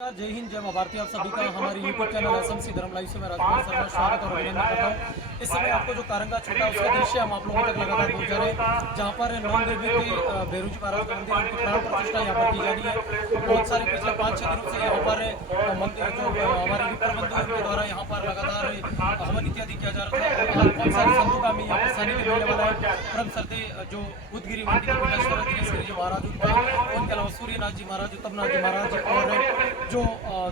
जय हिंद, जय मां भारती। आप सभी का हमारे यूट्यूब चैनल एसएमसी धर्म लाइव से मैं राजकुमार शर्मा स्वागत और अभिनंदन करता हूँ। इस समय आपको जो कारंगा छोटा उसका दृश्य हम आप लोगों तक लगातार पहुंचा रहे हैं, जहां पर नवनिर्मित बेरुजी महाराज का मंदिर उनकी प्राण प्रतिष्ठा यहाँ पर की जा रही है। बहुत सारे पिछले 5-6 दिनों से यहाँ पर मंदिर जो हमारे विप्र बंधु उनके द्वारा यहाँ पर लगातार हवन इत्यादि किया जा रहा था। और बहुत सारे संतों का हमें यहाँ पर सानिध्य मिलने वाला है। परम श्रद्धे जो बुद्धगिरी मंदिर के पीठाश्वर दिनेश जी महाराज उनके अलावा सूर्यनाथ जी महाराज, उत्तमनाथ जी महाराज और जो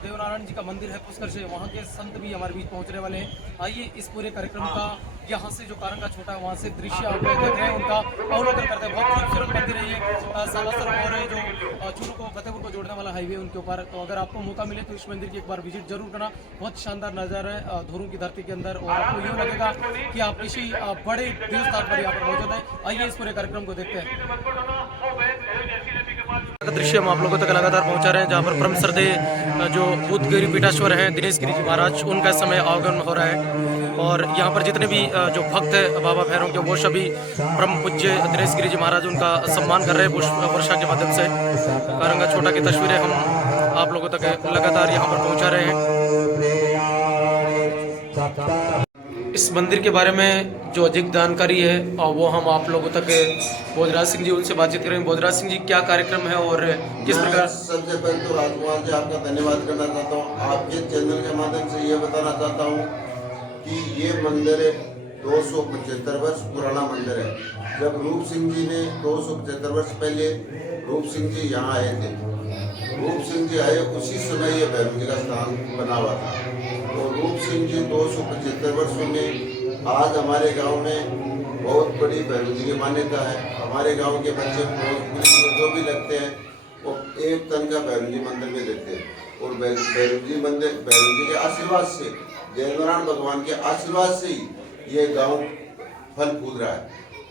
देवनारायण जी का मंदिर है पुष्कर से, वहाँ के संत भी हमारे बीच पहुँचने वाले हैं। आइए इस पूरे कार्यक्रम का यहाँ से जो कारंगा छोटा है वहाँ से दृश्य आप देख रहे हैं, उनका अवलोकन करते हैं। बहुत खूबसूरत मंदिर है ये, सालासर और जो चूरू को फतेहपुर को जोड़ने वाला हाईवे उनके ऊपर। तो अगर आपको मौका मिले तो इस मंदिर की एक बार विजिट जरूर करना। बहुत शानदार नज़ारा है धुरू की धरती के अंदर, और आपको यूँ लगेगा कि आप किसी बड़े देवस्थान पर यहाँ पर मौजूद है। आइए इस पूरे कार्यक्रम को देखते हैं। दृश्य हम आप लोगों तक लगातार पहुंचा रहे हैं, जहां पर परम श्रद्धेय जो बुद्धगिरी पीठाश्वर हैं दिनेश गिरी जी महाराज, उनका समय आगमन हो रहा है। और यहाँ पर जितने भी जो भक्त है बाबा भैरव के, वो सभी परम पूज्य दिनेश गिरी जी महाराज उनका सम्मान कर रहे हैं पुष्प वर्षा के माध्यम से। कारंगा छोटा की तस्वीरें हम आप लोगों तक लगातार यहाँ पर पहुँचा रहे हैं। इस मंदिर के बारे में जो अधिक जानकारी है और वो हम आप लोगों तक भोजराज सिंह जी, उनसे बातचीत करेंगे। भोजराज सिंह जी, क्या कार्यक्रम है और किस प्रकार? सबसे पहले तो राजकुमार जी आपका धन्यवाद करना चाहता हूँ। आपके चैनल के माध्यम से ये बताना चाहता हूँ कि ये मंदिर 275 वर्ष पुराना मंदिर है। जब रूप सिंह जी ने 275 वर्ष पहले रूप सिंह जी यहाँ आए थे, रूप सिंह जी आए उसी समय ये भैरव जी का स्थान बना हुआ था। तो रूप सिंह जी 275 वर्षों में आज हमारे गांव में बहुत बड़ी भैरव जी की मान्यता है। हमारे गांव के बच्चे जो भी लगते हैं वो 1 टन का भैरव जी मंदिर में देते हैं। और भैरव जी मंदिर, भैरव जी के आशीर्वाद से, देवनारायण भगवान के आशीर्वाद से ही ये गांव फल फूल रहा है।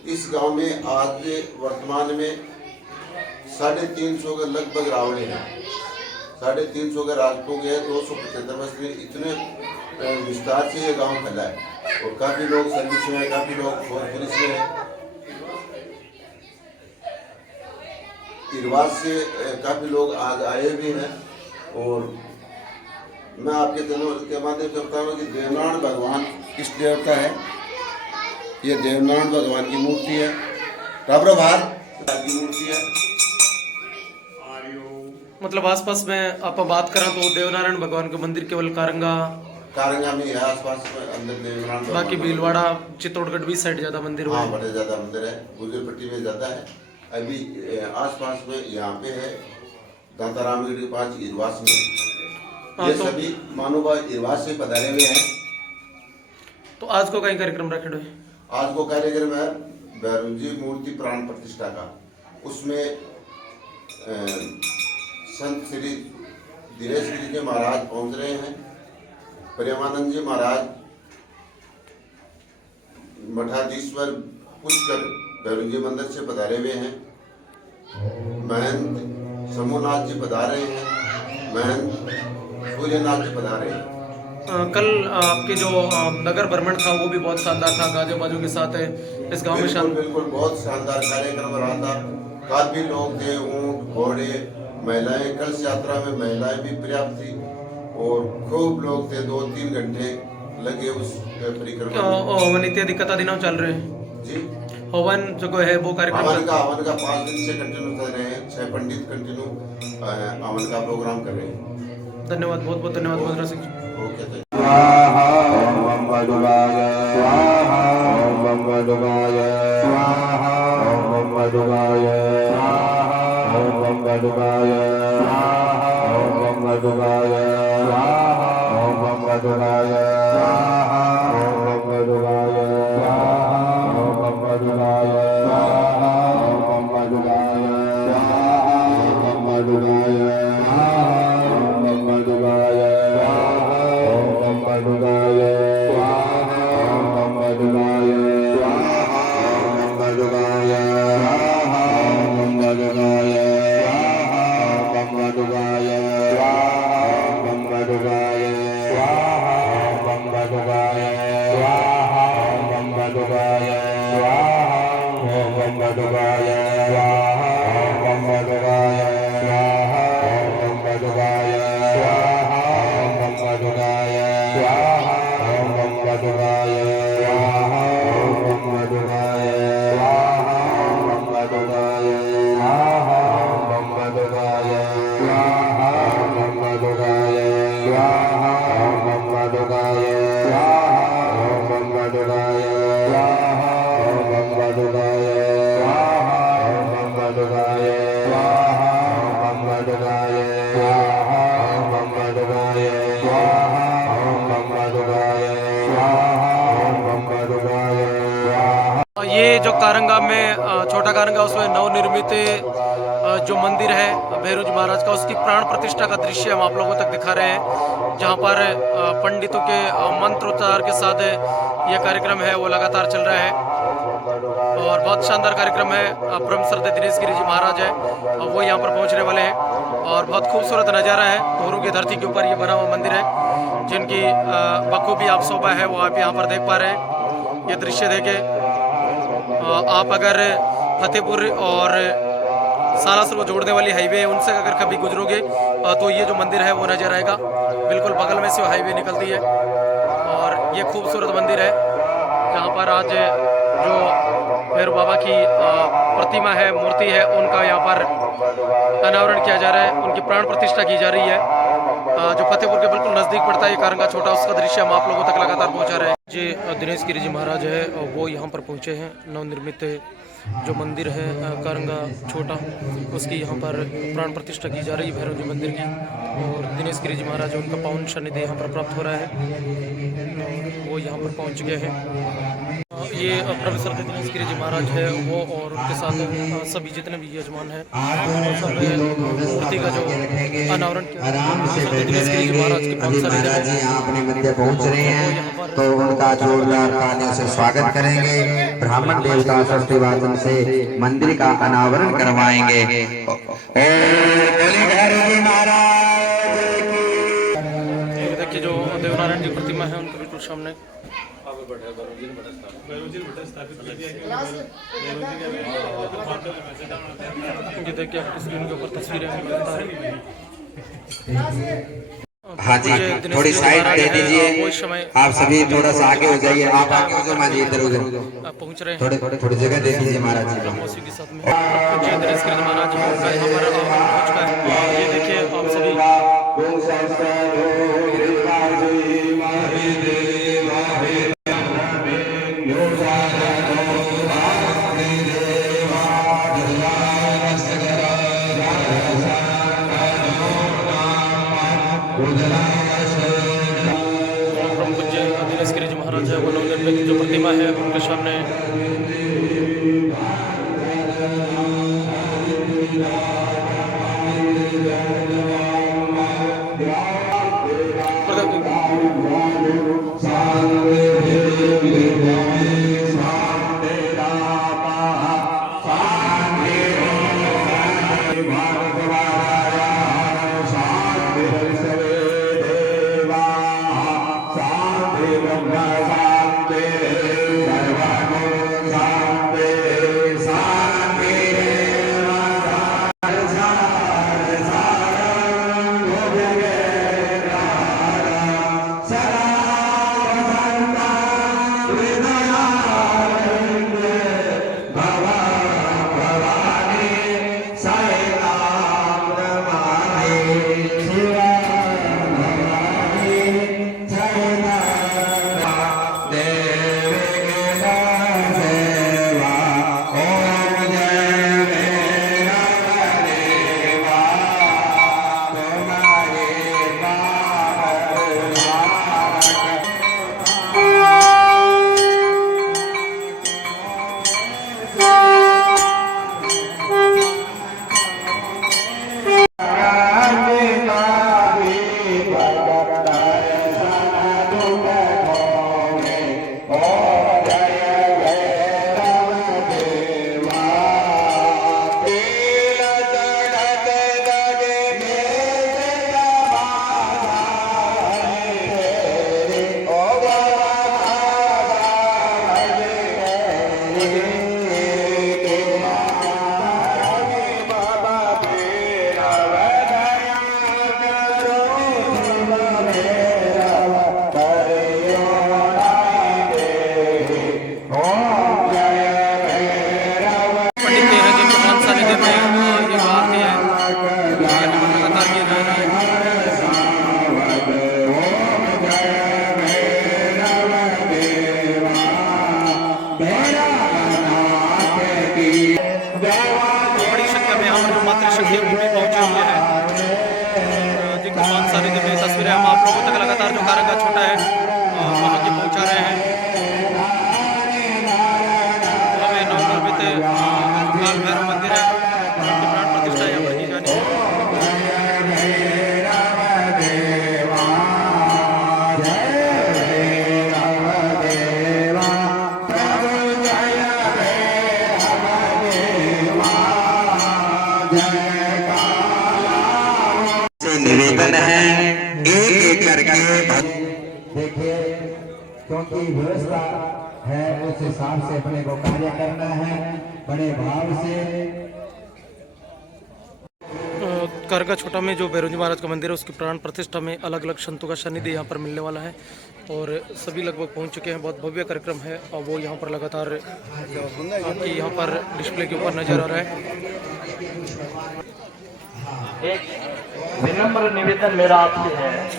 इस गांव में आज वर्तमान में 350 के लगभग रावणी है, 350 का राजपूत है। 275 वर्ष में इतने विस्तार से ये गांव फैला है। और काफी लोग सर्विस में है, काफी लोग फौज पुलिस में है, इरवाज से काफी लोग आज आए भी हैं। और मैं आपके चैनल के माध्यम से बता रहा हूँ कि देवनारायण भगवान किस देवता है। ये देवनारायण भगवान की मूर्ति है, प्रभार की मूर्ति है। मतलब आसपास में आप बात करें तो देवनारायण भगवान का मंदिर केवल कारंगा में है, आसपास में अंदर देवनारायण, बाकी भीलवाड़ा चित्तौड़गढ़ भी साइड ज्यादा मंदिर हुआ है। बड़े ज्यादा मंदिर है, गुजरपट्टी में ज्यादा है। अभी आसपास में यहाँ पे है दाताराम के पास इरवास में। ये सभी मानव इरवास से पधारे हुए हैं। तो आज को कई कार्यक्रम रखे हुए? आज को कार्यक्रम है भैरव जी मूर्ति प्राण प्रतिष्ठा का। उसमें संत श्री दिनेश गिरी जी महाराज पहुंच रहे हैं, प्रेमानंद जी महाराज, मठाधीश्वर पुष्कर भैरव जी मंदिर से पधारे हुए हैं, महंत समूहनाथ जी पधारे हैं, महंत सूर्यनाथ जी पधारे हैं। कल आपके जो नगर भ्रमण था वो भी बहुत शानदार था, गाजो बाजू के साथ है इस गांव में। बिल्कुल बहुत शानदार कार्यक्रम रहा था। काफी लोग थे, ऊंट घोड़े महिलाएं, कलश यात्रा में महिलाएं भी पर्याप्त थी और खूब लोग थे। 2-3 घंटे लगे उस परिक्रमा। हवन इत्यादि कता दिनों चल रहे हैं जी? हवन जो है वो कार्यक्रम हवन का 5 दिन से कंटिन्यू कर रहे हैं। 6 पंडित कंटिन्यू हवन का प्रोग्राम कर रहे हैं। धन्यवाद, बहुत बहुत धन्यवाद भोजराज सिंह जी। ओके। स्वाहा ओम बम बडुकाय स्वाहा ओम बम बडुकाय स्वाहा ओम बम बडुकाय स्वाहा ओम बम बडुकाय स्वाहा ओम बम बडुकाय स्वाहा ओम बम बडुकाय स्वाहा ओम बम बडुकाय स्वाहा ओम बम बडुकाय स्वाहा। ये जो कारंगा में छोटा कारंगा उसमें नवनिर्मित जो मंदिर है भैरव जी महाराज का, उसकी प्राण प्रतिष्ठा का दृश्य हम आप लोगों तक दिखा रहे हैं, जहाँ पर पंडितों के मंत्रोच्चार के साथ यह कार्यक्रम है वो लगातार चल रहा है और बहुत शानदार कार्यक्रम है। ब्रह्म श्रद्धेय दिनेश गिरी जी महाराज है वो यहाँ पर पहुँचने वाले हैं और बहुत खूबसूरत नज़ारा है। कोहरू की धरती के ऊपर ये बना हुआ मंदिर है, जिनकी बखूबी आप शोभा है वो आप यहाँ पर देख पा रहे हैं। ये दृश्य देखे आप अगर फतेहपुर और सालासर को जोड़ने वाली हाईवे उनसे अगर कभी गुजरोगे तो ये जो मंदिर है वो नजर आएगा। बिल्कुल बगल में से हाईवे निकलती है और ये खूबसूरत मंदिर है जहाँ पर आज जो भैरव बाबा की प्रतिमा है, मूर्ति है, उनका यहाँ पर अनावरण किया जा रहा है, उनकी प्राण प्रतिष्ठा की जा रही है। जो फतेहपुर के बिल्कुल नज़दीक पड़ता है ये कारंगा छोटा, उसका दृश्य हम आप लोगों तक लगातार पहुँचा रहे हैं। जी दिनेश गिरी जी महाराज है वो यहाँ पर पहुँचे हैं। नवनिर्मित जो मंदिर है कारंगा छोटा, उसकी यहाँ पर प्राण प्रतिष्ठा की जा रही है भैरव जी मंदिर की, और दिनेश गिरी जी महाराज उनका पावन सानिध्य यहाँ पर प्राप्त हो रहा है, वो यहाँ पर पहुँच गए हैं। ये ब्रह्म श्रद्धेय दिनेश गिरी जी महाराज है वो और उनके साथ सभी जितने भी यजमान हैं मूर्ति का जो अनावरण दिनेश गिरी जी महाराज के पावन महाराज जी यहाँ अपने मंदिर पहुँच रहे हैं तो उनका जोरदार तालियों से स्वागत करेंगे। ब्राह्मण देवता षष्ठी वादन से मंदिर का अनावरण करवाएंगे। देखिए जो देवनारायण जी प्रतिमा है उनके बिल्कुल सामने ये देखिए आपकी स्क्रीन के ऊपर तस्वीरें हम बता रहे हैं। हाँ जी थोड़ी साइड दे दीजिए, आप सभी थोड़ा सा आगे हो जाइए, आप आगे हो जाओ, मान लीजिए इधर उधर पहुंच रहे हैं। थोड़ी जगह दे दीजिए महाराज जी को। मौसी के साथ में दिनेश गिरी महाराज का यहाँ पर पहुँच चुका है। ये देखिए आप सभी दिनेश गिरी जी महाराज है वो नवनिर्मित जो प्रतिमा है उनके सामने तस्वीरें हम आप लोगों तक लगातार जो कारंगा छोटा है वहाँ की पहुँचा रहे हैं। अभी नवनिर्मित काल भैरव मंदिर है, उनकी प्राण प्रतिष्ठा यहाँ पर की जानी है। निवेदन है एक एक करके देखिए, क्योंकि व्यवस्था है उस हिसाब से अपने को कार्य करना है, बड़े भाव से। कारंगा छोटा में जो भैरव जी महाराज का मंदिर है उसकी प्राण प्रतिष्ठा में अलग अलग संतों का सानिध्य यहाँ पर मिलने वाला है और सभी लगभग पहुँच चुके हैं। बहुत भव्य कार्यक्रम है और वो यहाँ पर लगातार आपकी यहाँ पर डिस्प्ले के ऊपर नजर आ रहा है। एक विनम्र निवेदन मेरा आपसे है,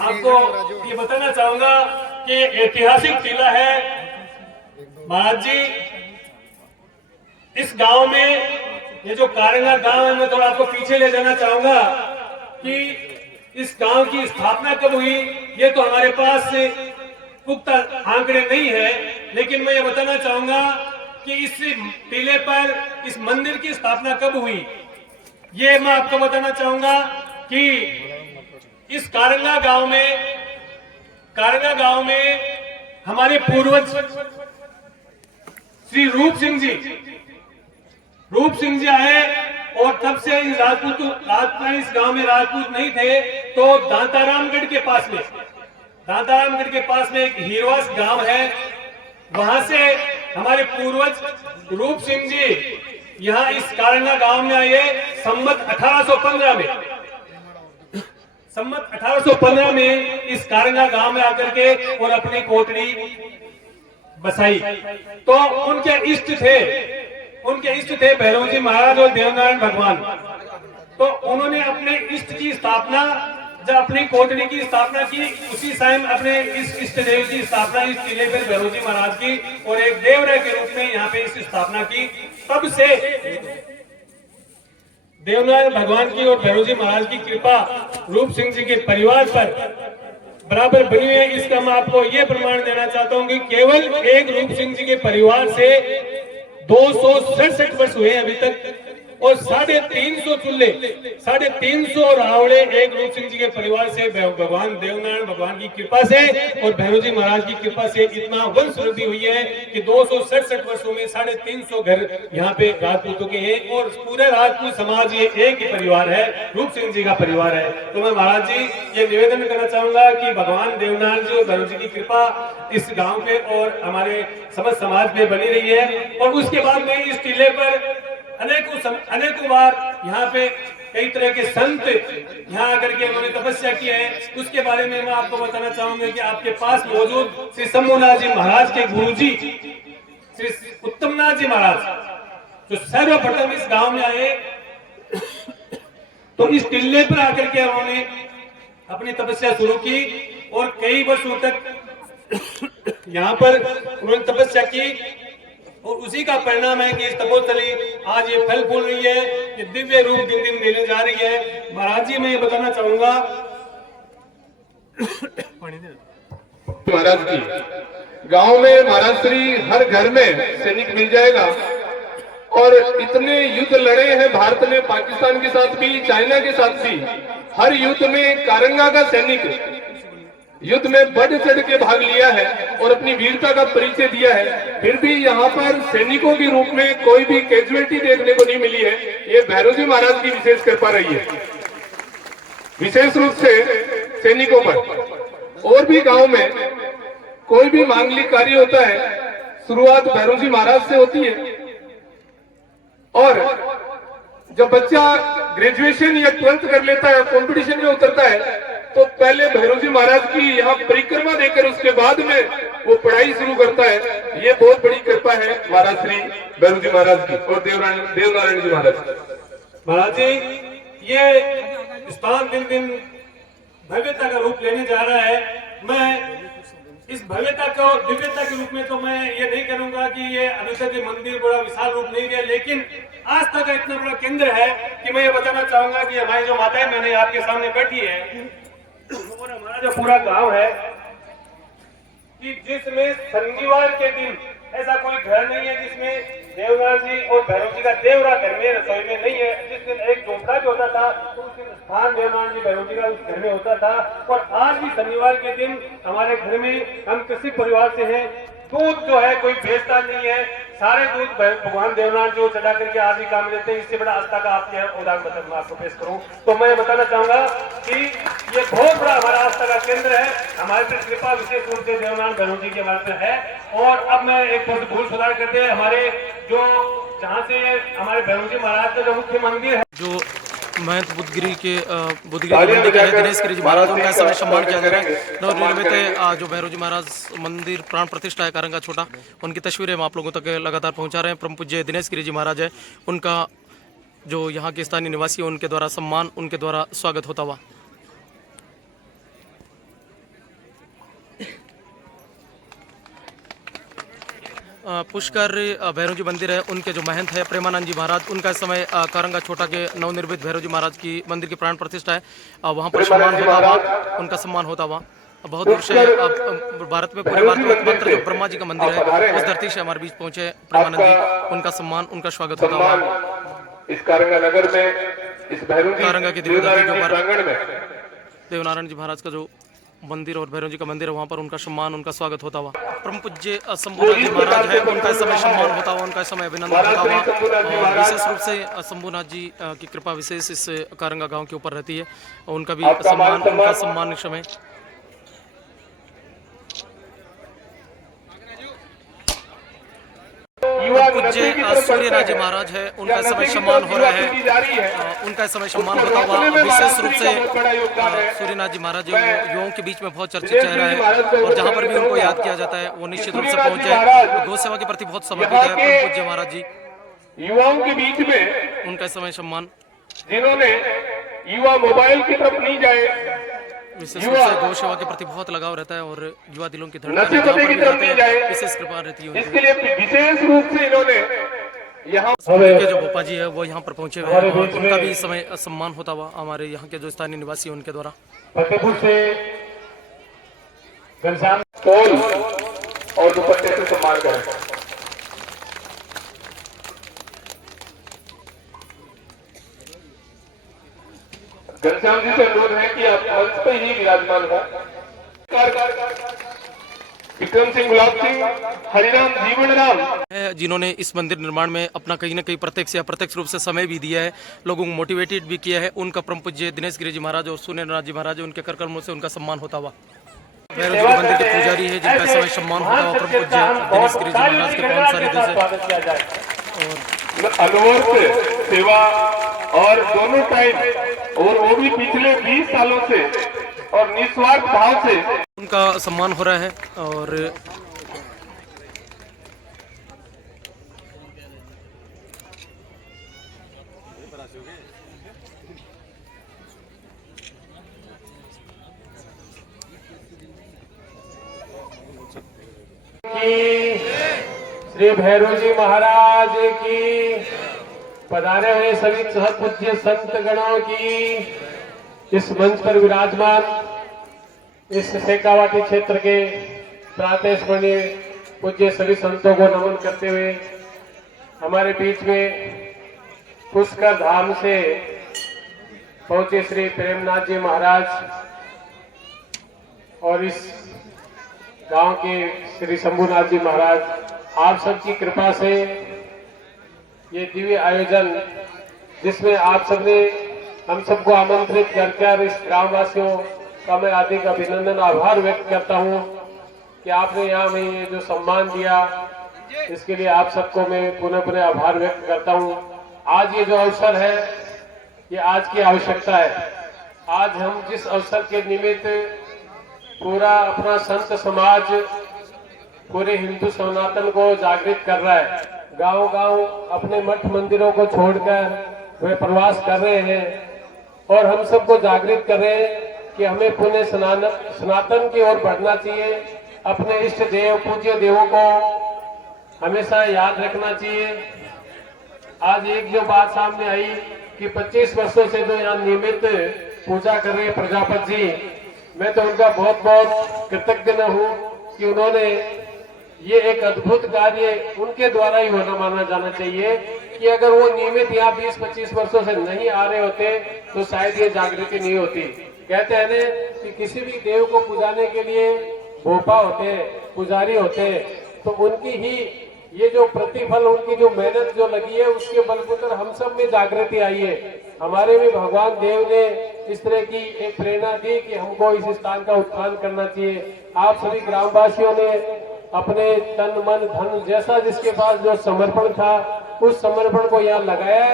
आपको ये बताना चाहूंगा कि ऐतिहासिक टीला है महाराज जी। इस गांव में ये जो कारंगा गांव है, मैं थोड़ा आपको पीछे ले जाना चाहूंगा कि इस गांव की स्थापना कब हुई। ये तो हमारे पास पुख्ता आंकड़े नहीं है, लेकिन मैं ये बताना चाहूंगा कि इस टीले पर इस मंदिर की स्थापना कब हुई। ये मैं आपको बताना चाहूंगा कि इस कारंगा गांव में हमारे पूर्वज श्री रूप सिंह जी आए और तब से इस इस गांव में राजपूत नहीं थे, तो दांतारामगढ़ के पास में एक हीरवास गांव है, वहां से हमारे पूर्वज रूप सिंह जी यहाँ इस कारंगा गांव में आए संमत 1815 में इस कारंगा गांव में आकर के और अपनी कोटड़ी बसाई। तो उनके इष्ट थे भैरव जी महाराज और देवनारायण भगवान। तो उन्होंने अपने इष्ट की स्थापना, जब अपनी कोटड़ी की स्थापना की, उसी टाइम अपने इस इष्ट देव की स्थापना इस किले पर भैरव जी महाराज की और एक देवराय के रूप में यहाँ पे इस स्थापना की। तब से देवनारायण भगवान की और भैरव जी महाराज की कृपा रूप सिंह जी के परिवार पर बराबर बनी है। इसका मैं आपको ये प्रमाण देना चाहता हूँ कि केवल एक रूप सिंह जी के परिवार से 267 वर्ष हुए अभी तक और 350 चूल्हे 350 रावड़े एक रूप सिंह जी के परिवार से भगवान देवनारायण भगवान की कृपा से और भैरव जी महाराज की कृपा से इतना वंश वृद्धि हुई है कि 267 वर्षों में 350 घर यहाँ पे राजपूतों के हैं और पूरे राजपूत समाज ये एक ही परिवार है, रूप सिंह जी का परिवार है। तो मैं महाराज जी ये निवेदन करना चाहूंगा कि भगवान देवनारायण जी और भैरव जी की कृपा इस गाँव पे और हमारे समस्त समाज में बनी रही है। और उसके बाद में इस टीले पर अनेकों बार यहाँ पे कई तरह के संत यहाँ आकर के उन्होंने तपस्या की है। उसके बारे में मैं आपको बताना चाहूंगा कि आपके पास मौजूद श्री शंभुनाथ जी महाराज के गुरुजी श्री उत्तमनाथ जी महाराज जो सर्वप्रथम इस गांव में आए, तो इस टिल्ले पर आकर के उन्होंने अपनी तपस्या शुरू की और कई वर्षों तक यहाँ पर उन्होंने तपस्या की और उसी का परिणाम है कि इस तपोस्थली आज ये फल फूल रही है, ये दिव्य रूप दिन दिन लेने जा रही है। महाराज जी मैं ये बताना चाहूंगा महाराज की गांव में महाराज श्री हर घर में सैनिक मिल जाएगा और इतने युद्ध लड़े हैं भारत ने, पाकिस्तान के साथ भी, चाइना के साथ भी। हर युद्ध में कारंगा का सैनिक युद्ध में बढ़ चढ़ के भाग लिया है और अपनी वीरता का परिचय दिया है। फिर भी यहाँ पर सैनिकों के रूप में कोई भी कैजुअलिटी देखने को नहीं मिली है। ये भैरव जी महाराज की विशेष कृपा रही है, विशेष रूप से सैनिकों पर। और भी गांव में कोई भी मांगलिक कार्य होता है, शुरुआत भैरव जी महाराज से होती है। और जब बच्चा ग्रेजुएशन या 12th कर लेता है, कंपटीशन में उतरता है, तो पहले भैरव जी महाराज की यहाँ परिक्रमा देकर उसके बाद में वो पढ़ाई शुरू करता है। ये बहुत बड़ी कृपा है महाराज श्री भैरव जी महाराज की और देवनारायण जी महाराज की। महाराज जी ये स्थान दिन दिन भव्यता का रूप लेने जा रहा है। मैं इस भव्यता को दिव्यता के रूप में तो मैं ये नहीं करूंगा कि ये अभी तक ये मंदिर बड़ा विशाल रूप नहीं लिया, लेकिन आस्था का इतना बड़ा केंद्र है कि मैं ये बताना चाहूंगा कि हमारी जो माताएं मैंने आपके सामने बैठी है और हमारा जो पूरा गांव है कि जिसमें शनिवार के दिन ऐसा कोई घर नहीं है जिसमें देवनाथ जी और भैरव जी का देवरा घर में रसोई में नहीं है। जिस दिन एक झोंपड़ा भी होता था तो उस दिन स्थान देवनाथ जी भैरव जी का उस घर में होता था। और आज भी शनिवार के दिन हमारे घर में, हम कृषि परिवार से हैं, दूध जो है कोई बेचता नहीं है, सारे दूध भगवान देवनाथ जो चढ़ा करके आज ही काम लेते हैं। इससे बड़ा आस्था का आपके उदाहरण मैं आपको पेश करूं तो मैं बताना चाहूंगा कि ये बहुत बड़ा हमारा आस्था का केंद्र है। हमारे पर कृपा विशेष रूप से देवनाथ भैरव जी की हमारे पर है। और अब मैं एक बहुत भूल सुधार करते हैं, हमारे जो जहाँ से हमारे भैरव जी महाराज का जो मुख्य मंदिर है, जो महंत बुद्धगिरी के मंदिर के दिनेश गिरी जी महाराज, उनका इस समय सम्मान किया जा रहा है। नवनिर्मित जो भैरव जी महाराज मंदिर प्राण प्रतिष्ठा है कारंगा छोटा, उनकी तस्वीरें हम आप लोगों तक लगातार पहुंचा रहे हैं। परम पूज्य दिनेश गिरी जी महाराज है, उनका जो यहाँ के स्थानीय निवासी है उनके द्वारा सम्मान, उनके द्वारा स्वागत होता हुआ। पुष्कर भैरव जी मंदिर है, उनके जो महंत है प्रेमानंद जी महाराज, उनका इस समय कारंगा छोटा के नवनिर्मित भैरव जी महाराज की मंदिर की प्राण प्रतिष्ठा है। वहाँ पर सम्मान होता हुआ, उनका सम्मान होता हुआ। बहुत दूर से भारत में, पूरे भारत में एकमात्र जो ब्रह्मा जी का मंदिर है उस धरती से हमारे बीच पहुंचे प्रेमानंद जी, उनका सम्मान, उनका स्वागत होता हुआ। इस कारंगा नगर में, इस भैरव कारंगा के देवनारायण जी महाराज का जो मंदिर और भैरव जी का मंदिर है, वहाँ पर उनका सम्मान, उनका स्वागत होता हुआ। परम पूज्य शंभूनाथ जी महाराज है, उनका इस समय सम्मान होता हुआ, उनका इस समय अभिनंदन होता हुआ। और विशेष रूप से शंभूनाथ जी की कृपा विशेष इस कारंगा गांव के ऊपर रहती है, उनका भी सम्मान, उनका सम्मान इस समय। पूज्य सूर्यनाथ जी महाराज है, उनका इस समय सम्मान हो रहा है, उनका इस समय सम्मान होता हुआ। विशेष रूप से सूर्यनाथ जी महाराज युवाओं के बीच में बहुत चर्चित चेहरा है, और जहाँ पर भी उनको याद किया जाता है वो निश्चित रूप से पहुंच जाए। गौ सेवा के प्रति बहुत समर्पित है परम पूज्य महाराज जी। युवाओं के बीच में उनका इस समय सम्मान, जिन्होंने युवा मोबाइल की तरफ नहीं जाए, विशेष रूप से गौ सेवा के प्रति बहुत लगाव रहता है और युवा दिलों की नशे की तरफ नहीं जाए, विशेष कृपा रहती है। इसके लिए विशेष रूप से इन्होंने यहाँ के जो गोपा जी है वो यहाँ पर पहुंचे हुए हैं, और उनका भी इस समय सम्मान होता हुआ हमारे यहाँ के जो स्थानीय निवासी हैं उनके द्वारा। फतेहपुर से घनश्याम तोल और दुपट्टे से सम्मान करें। घनश्याम जी से अनुरोध है कि आप मंच पर ही विराजमान हो। विक्रम सिंह, गुलाब सिंह, हरिराम, जीवन राम, जिन्होंने इस मंदिर निर्माण में अपना कहीं न कहीं प्रत्यक्ष या अप्रत्यक्ष रूप से समय भी दिया है, लोगों को मोटिवेटेड भी किया है, उनका परम पूज्य दिनेश गिरी जी महाराज और सूर्यनाथ जी महाराज, उनके करकर्मों से उनका सम्मान होता हुआ। भैरव जी मंदिर के पुजारी है, जिनका समय सम्मान होता हुआ परम पूज्य दिनेश गिरी जी महाराज के पावन सारे अनवर से सेवा और दोनों टाइम, और वो भी पिछले 20 सालों से और निस्वार्थ भाव से उनका सम्मान हो रहा है। और श्री भैरव जी महाराज की, पधारे हुए सभी पूज्य संत गणों की, इस मंच पर विराजमान इस शेखावाटी क्षेत्र के प्रातः स्मरणीय पूज्य सभी संतों को नमन करते हुए, हमारे बीच में पुष्कर धाम से पहुंचे श्री प्रेमनाथ जी महाराज और इस गांव के श्री शंभूनाथ जी महाराज, आप सबकी कृपा से ये दिव्य आयोजन, जिसमें आप सबने हम सबको आमंत्रित कर इस ग्रामवासियों का मैं अधिक अभिनंदन, आभार व्यक्त करता हूं कि आपने यहाँ में ये जो सम्मान दिया, इसके लिए आप सबको मैं पुनः आभार व्यक्त करता हूं। आज ये जो अवसर है, ये आज की आवश्यकता है। आज हम जिस अवसर के निमित्त पूरा अपना संत समाज, पूरे हिंदू सनातन को जागृत कर रहा है, गांव-गांव अपने मठ मंदिरों को छोड़कर वे प्रवास कर रहे हैं, और हम सबको जागृत कर रहे हैं कि हमें पुण्य सनातन की ओर बढ़ना चाहिए, अपने इष्ट देव पूज्य देवों को हमेशा याद रखना चाहिए। आज एक जो बात सामने आई कि 25 वर्षों से जो यहाँ नियमित पूजा कर रहे हैं प्रजापति जी, मैं तो उनका बहुत बहुत कृतज्ञ हूँ कि उन्होंने ये एक अद्भुत कार्य उनके द्वारा ही होना माना जाना चाहिए कि अगर वो नियमित यहाँ 20-25 वर्षों से नहीं आ रहे होते तो शायद ये जागृति नहीं होती। कहते हैं ना कि किसी भी देव को पुजाने के लिए भोपा होते हैं, पुजारी होते हैं, तो उनकी ही ये जो प्रतिफल, उनकी जो मेहनत जो लगी है, उसके बलबूते हम सब में जागृति आई है। हमारे में भगवान देव ने इस तरह की एक प्रेरणा दी कि हमको इस स्थान का उत्थान करना चाहिए। आप सभी ग्रामवासियों ने अपने तन मन धन जैसा जिसके पास जो समर्पण था उस समर्पण को यहाँ लगाया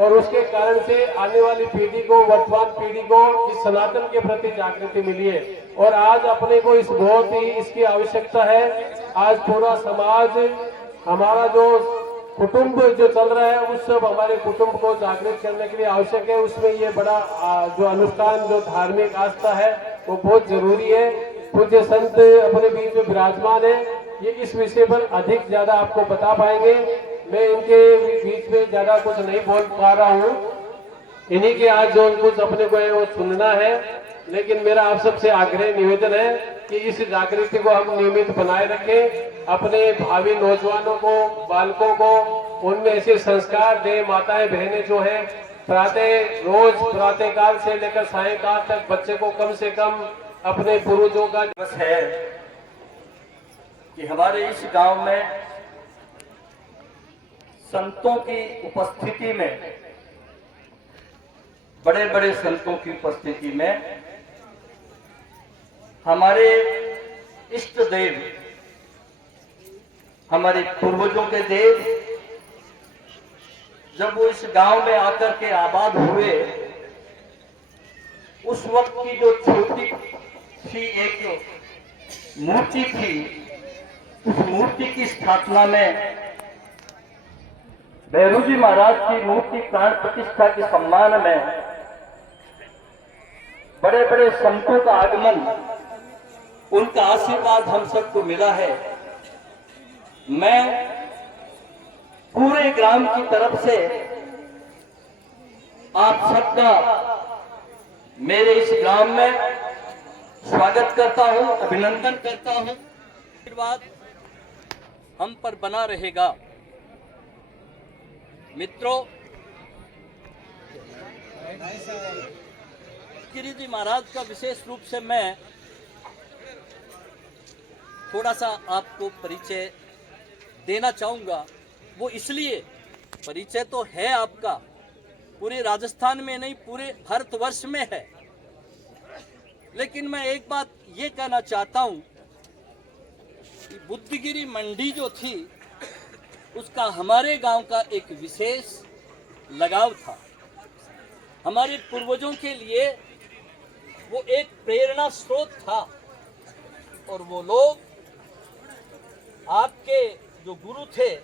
और उसके कारण से आने वाली पीढ़ी को, वर्तमान पीढ़ी को इस सनातन के प्रति जागृति मिली है। और आज अपने को इस बहुत ही इसकी आवश्यकता है। आज पूरा समाज, हमारा जो कुटुंब जो चल रहा है, उस सब हमारे कुटुंब को जागृत करने के लिए आवश्यक है। उसमें ये बड़ा जो अनुष्ठान, जो धार्मिक आस्था है, वो बहुत जरूरी है। पूज्य संत अपने बीच में विराजमान है, ये इस विषय पर अधिक ज्यादा आपको बता पाएंगे। मैं इनके बीच में ज्यादा कुछ नहीं बोल पा रहा हूँ, इन्हीं के आज जो कुछ अपने को है वो सुनना है। लेकिन मेरा आप सबसे आग्रह निवेदन है कि इस जागृति को हम नियमित बनाए रखें। अपने भावी नौजवानों को, बालकों को उनमें ऐसे संस्कार दें। माताएं बहनें जो हैं रोज प्रातः काल से लेकर सायंकाल तक बच्चे को कम से कम अपने पूर्वजों का बस है कि हमारे इस गांव में संतों की उपस्थिति में, बड़े बड़े संतों की उपस्थिति में हमारे इष्ट देव, हमारे पूर्वजों के देव, जब वो इस गांव में आकर के आबाद हुए, उस वक्त की जो छोटी सी एक मूर्ति थी, उस मूर्ति की स्थापना में भैरू जी महाराज की मूर्ति प्राण प्रतिष्ठा के सम्मान में बड़े बड़े संतों का आगमन, उनका आशीर्वाद हम सबको मिला है। मैं पूरे ग्राम की तरफ से आप सबका मेरे इस ग्राम में स्वागत करता हूं, अभिनंदन करता हूं। आशीर्वाद हम पर बना रहेगा। मित्रों, गिरी जी महाराज का विशेष रूप से मैं थोड़ा सा आपको परिचय देना चाहूंगा। वो इसलिए, परिचय तो है आपका, पूरे राजस्थान में नहीं पूरे भारतवर्ष में है, लेकिन मैं एक बात ये कहना चाहता हूं कि बुद्धगिरी मंडी जो थी उसका हमारे गांव का एक विशेष लगाव था। हमारे पूर्वजों के लिए वो एक प्रेरणा स्रोत था और वो लोग, आपके जो गुरु थे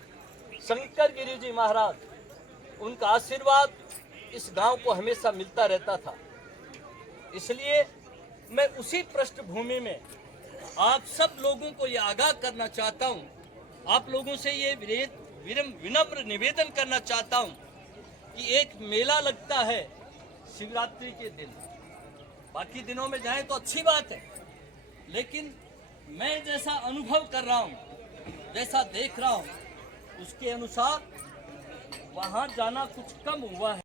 शंकर गिरी जी महाराज, उनका आशीर्वाद इस गांव को हमेशा मिलता रहता था। इसलिए मैं उसी पृष्ठभूमि में आप सब लोगों को ये आगाह करना चाहता हूं, आप लोगों से ये विनम्र निवेदन करना चाहता हूं कि एक मेला लगता है शिवरात्रि के दिन। बाकी दिनों में जाए तो अच्छी बात है, लेकिन मैं जैसा अनुभव कर रहा हूं, जैसा देख रहा हूं, उसके अनुसार वहां जाना कुछ कम हुआ है।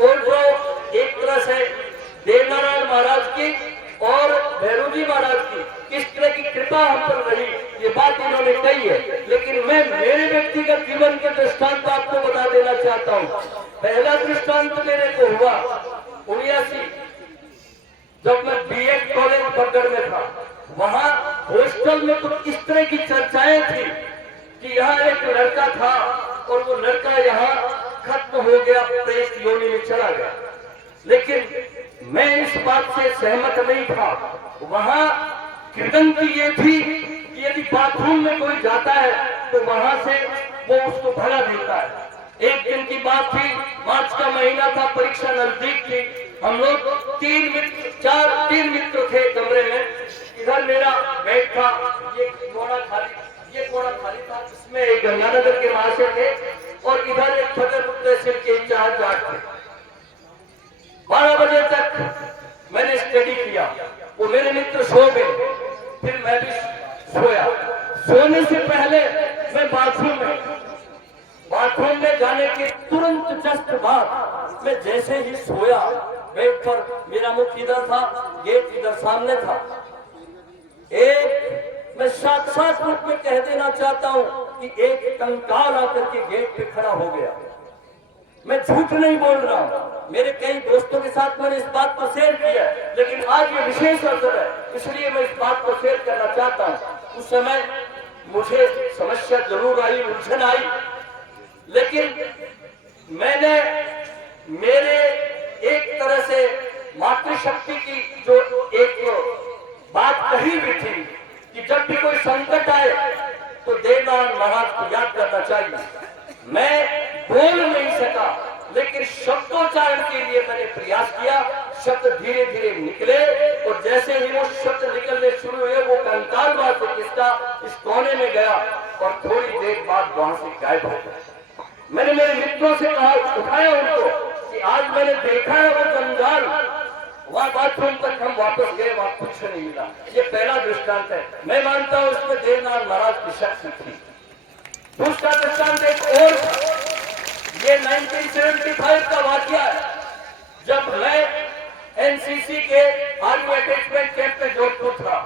और जो एक तरह से देवनारायण महाराज की और भैरू जी महाराज की किस तरह की कृपा हम पर रही, ये बात इन्होंने कही है। लेकिन मैं मेरे व्यक्तिगत जीवन के दृष्टांत आपको बता देना चाहता हूँ। पहला दृष्टांत मेरे को हुआ 79, जब मैं बीएड कॉलेज बगड़ में था। वहां हॉस्टल में तो इस तरह की चर्चाएं थी कि यहाँ एक लड़का था और वो लड़का यहाँ खत्म हो गया, प्रेत योनि में चला गया। लेकिन मैं इस बात से सहमत नहीं था। वहां कृतंती ये थी कि यदि बाथरूम में कोई जाता है तो वहां से वो उसको भगा देता है। एक दिन की बात थी, मार्च का महीना था, परीक्षा नजदीक थी। हम लोग तीन मित्र थे कमरे में। इधर मेरा बेड था, ये कोना खाली था, इसमें एक गंगानगर के महाशय थे और इधर एक फतेहपुर तहसील के इंचार्ज जाट थे। 12 बजे तक मैंने स्टडी किया, वो मेरे मित्र सो गए, फिर मैं भी सोया। सोने से पहले मैं बाथरूम में जाने के तुरंत जस्ट बाद मैं जैसे ही सोया, बेड पर मेरा मुख इधर था, गेट इधर सामने था। मैं साक्षात रूप में कह देना चाहता हूं कि एक कंकाल आकर के गेट पे खड़ा हो गया। मैं झूठ नहीं बोल रहा हूं, मेरे कई दोस्तों के साथ मैंने इस बात को शेयर किया, लेकिन आज ये विशेष अवसर है, इसलिए मैं इस बात को शेयर करना चाहता हूं। उस समय मुझे समस्या जरूर आई, उलझन आई, लेकिन मैंने मेरे एक तरह से मातृशक्ति की जो एक बात कही भी थी कि जब भी कोई संकट आए तो देवनारायण महाराज को याद करना चाहिए। मैं बोल नहीं सका, लेकिन शब्दोच्चारण के लिए मैंने प्रयास किया। शब्द धीरे धीरे निकले और जैसे ही वो शब्द निकलने शुरू हुए, वो कंकाल वहां से किसका इस कोने में गया और थोड़ी देर बाद वहां से गायब हो गया। मैंने मेरे मित्रों से कहा, उठाया उनको कि आज मैंने देखा है वो जंजाल, वहां बाथरूम तक हम वापस गए, वहां कुछ नहीं मिला। ये पहला दृष्टांत है। मैं मानता हूं इसमें देवनारायण महाराज की शक्ति थी। दूसरा दृष्टांत एक और, ये 1975 का वाकया है, जब मैं एनसीसी के आर्मी अटैचमेंट कैंप में जोधपुर था।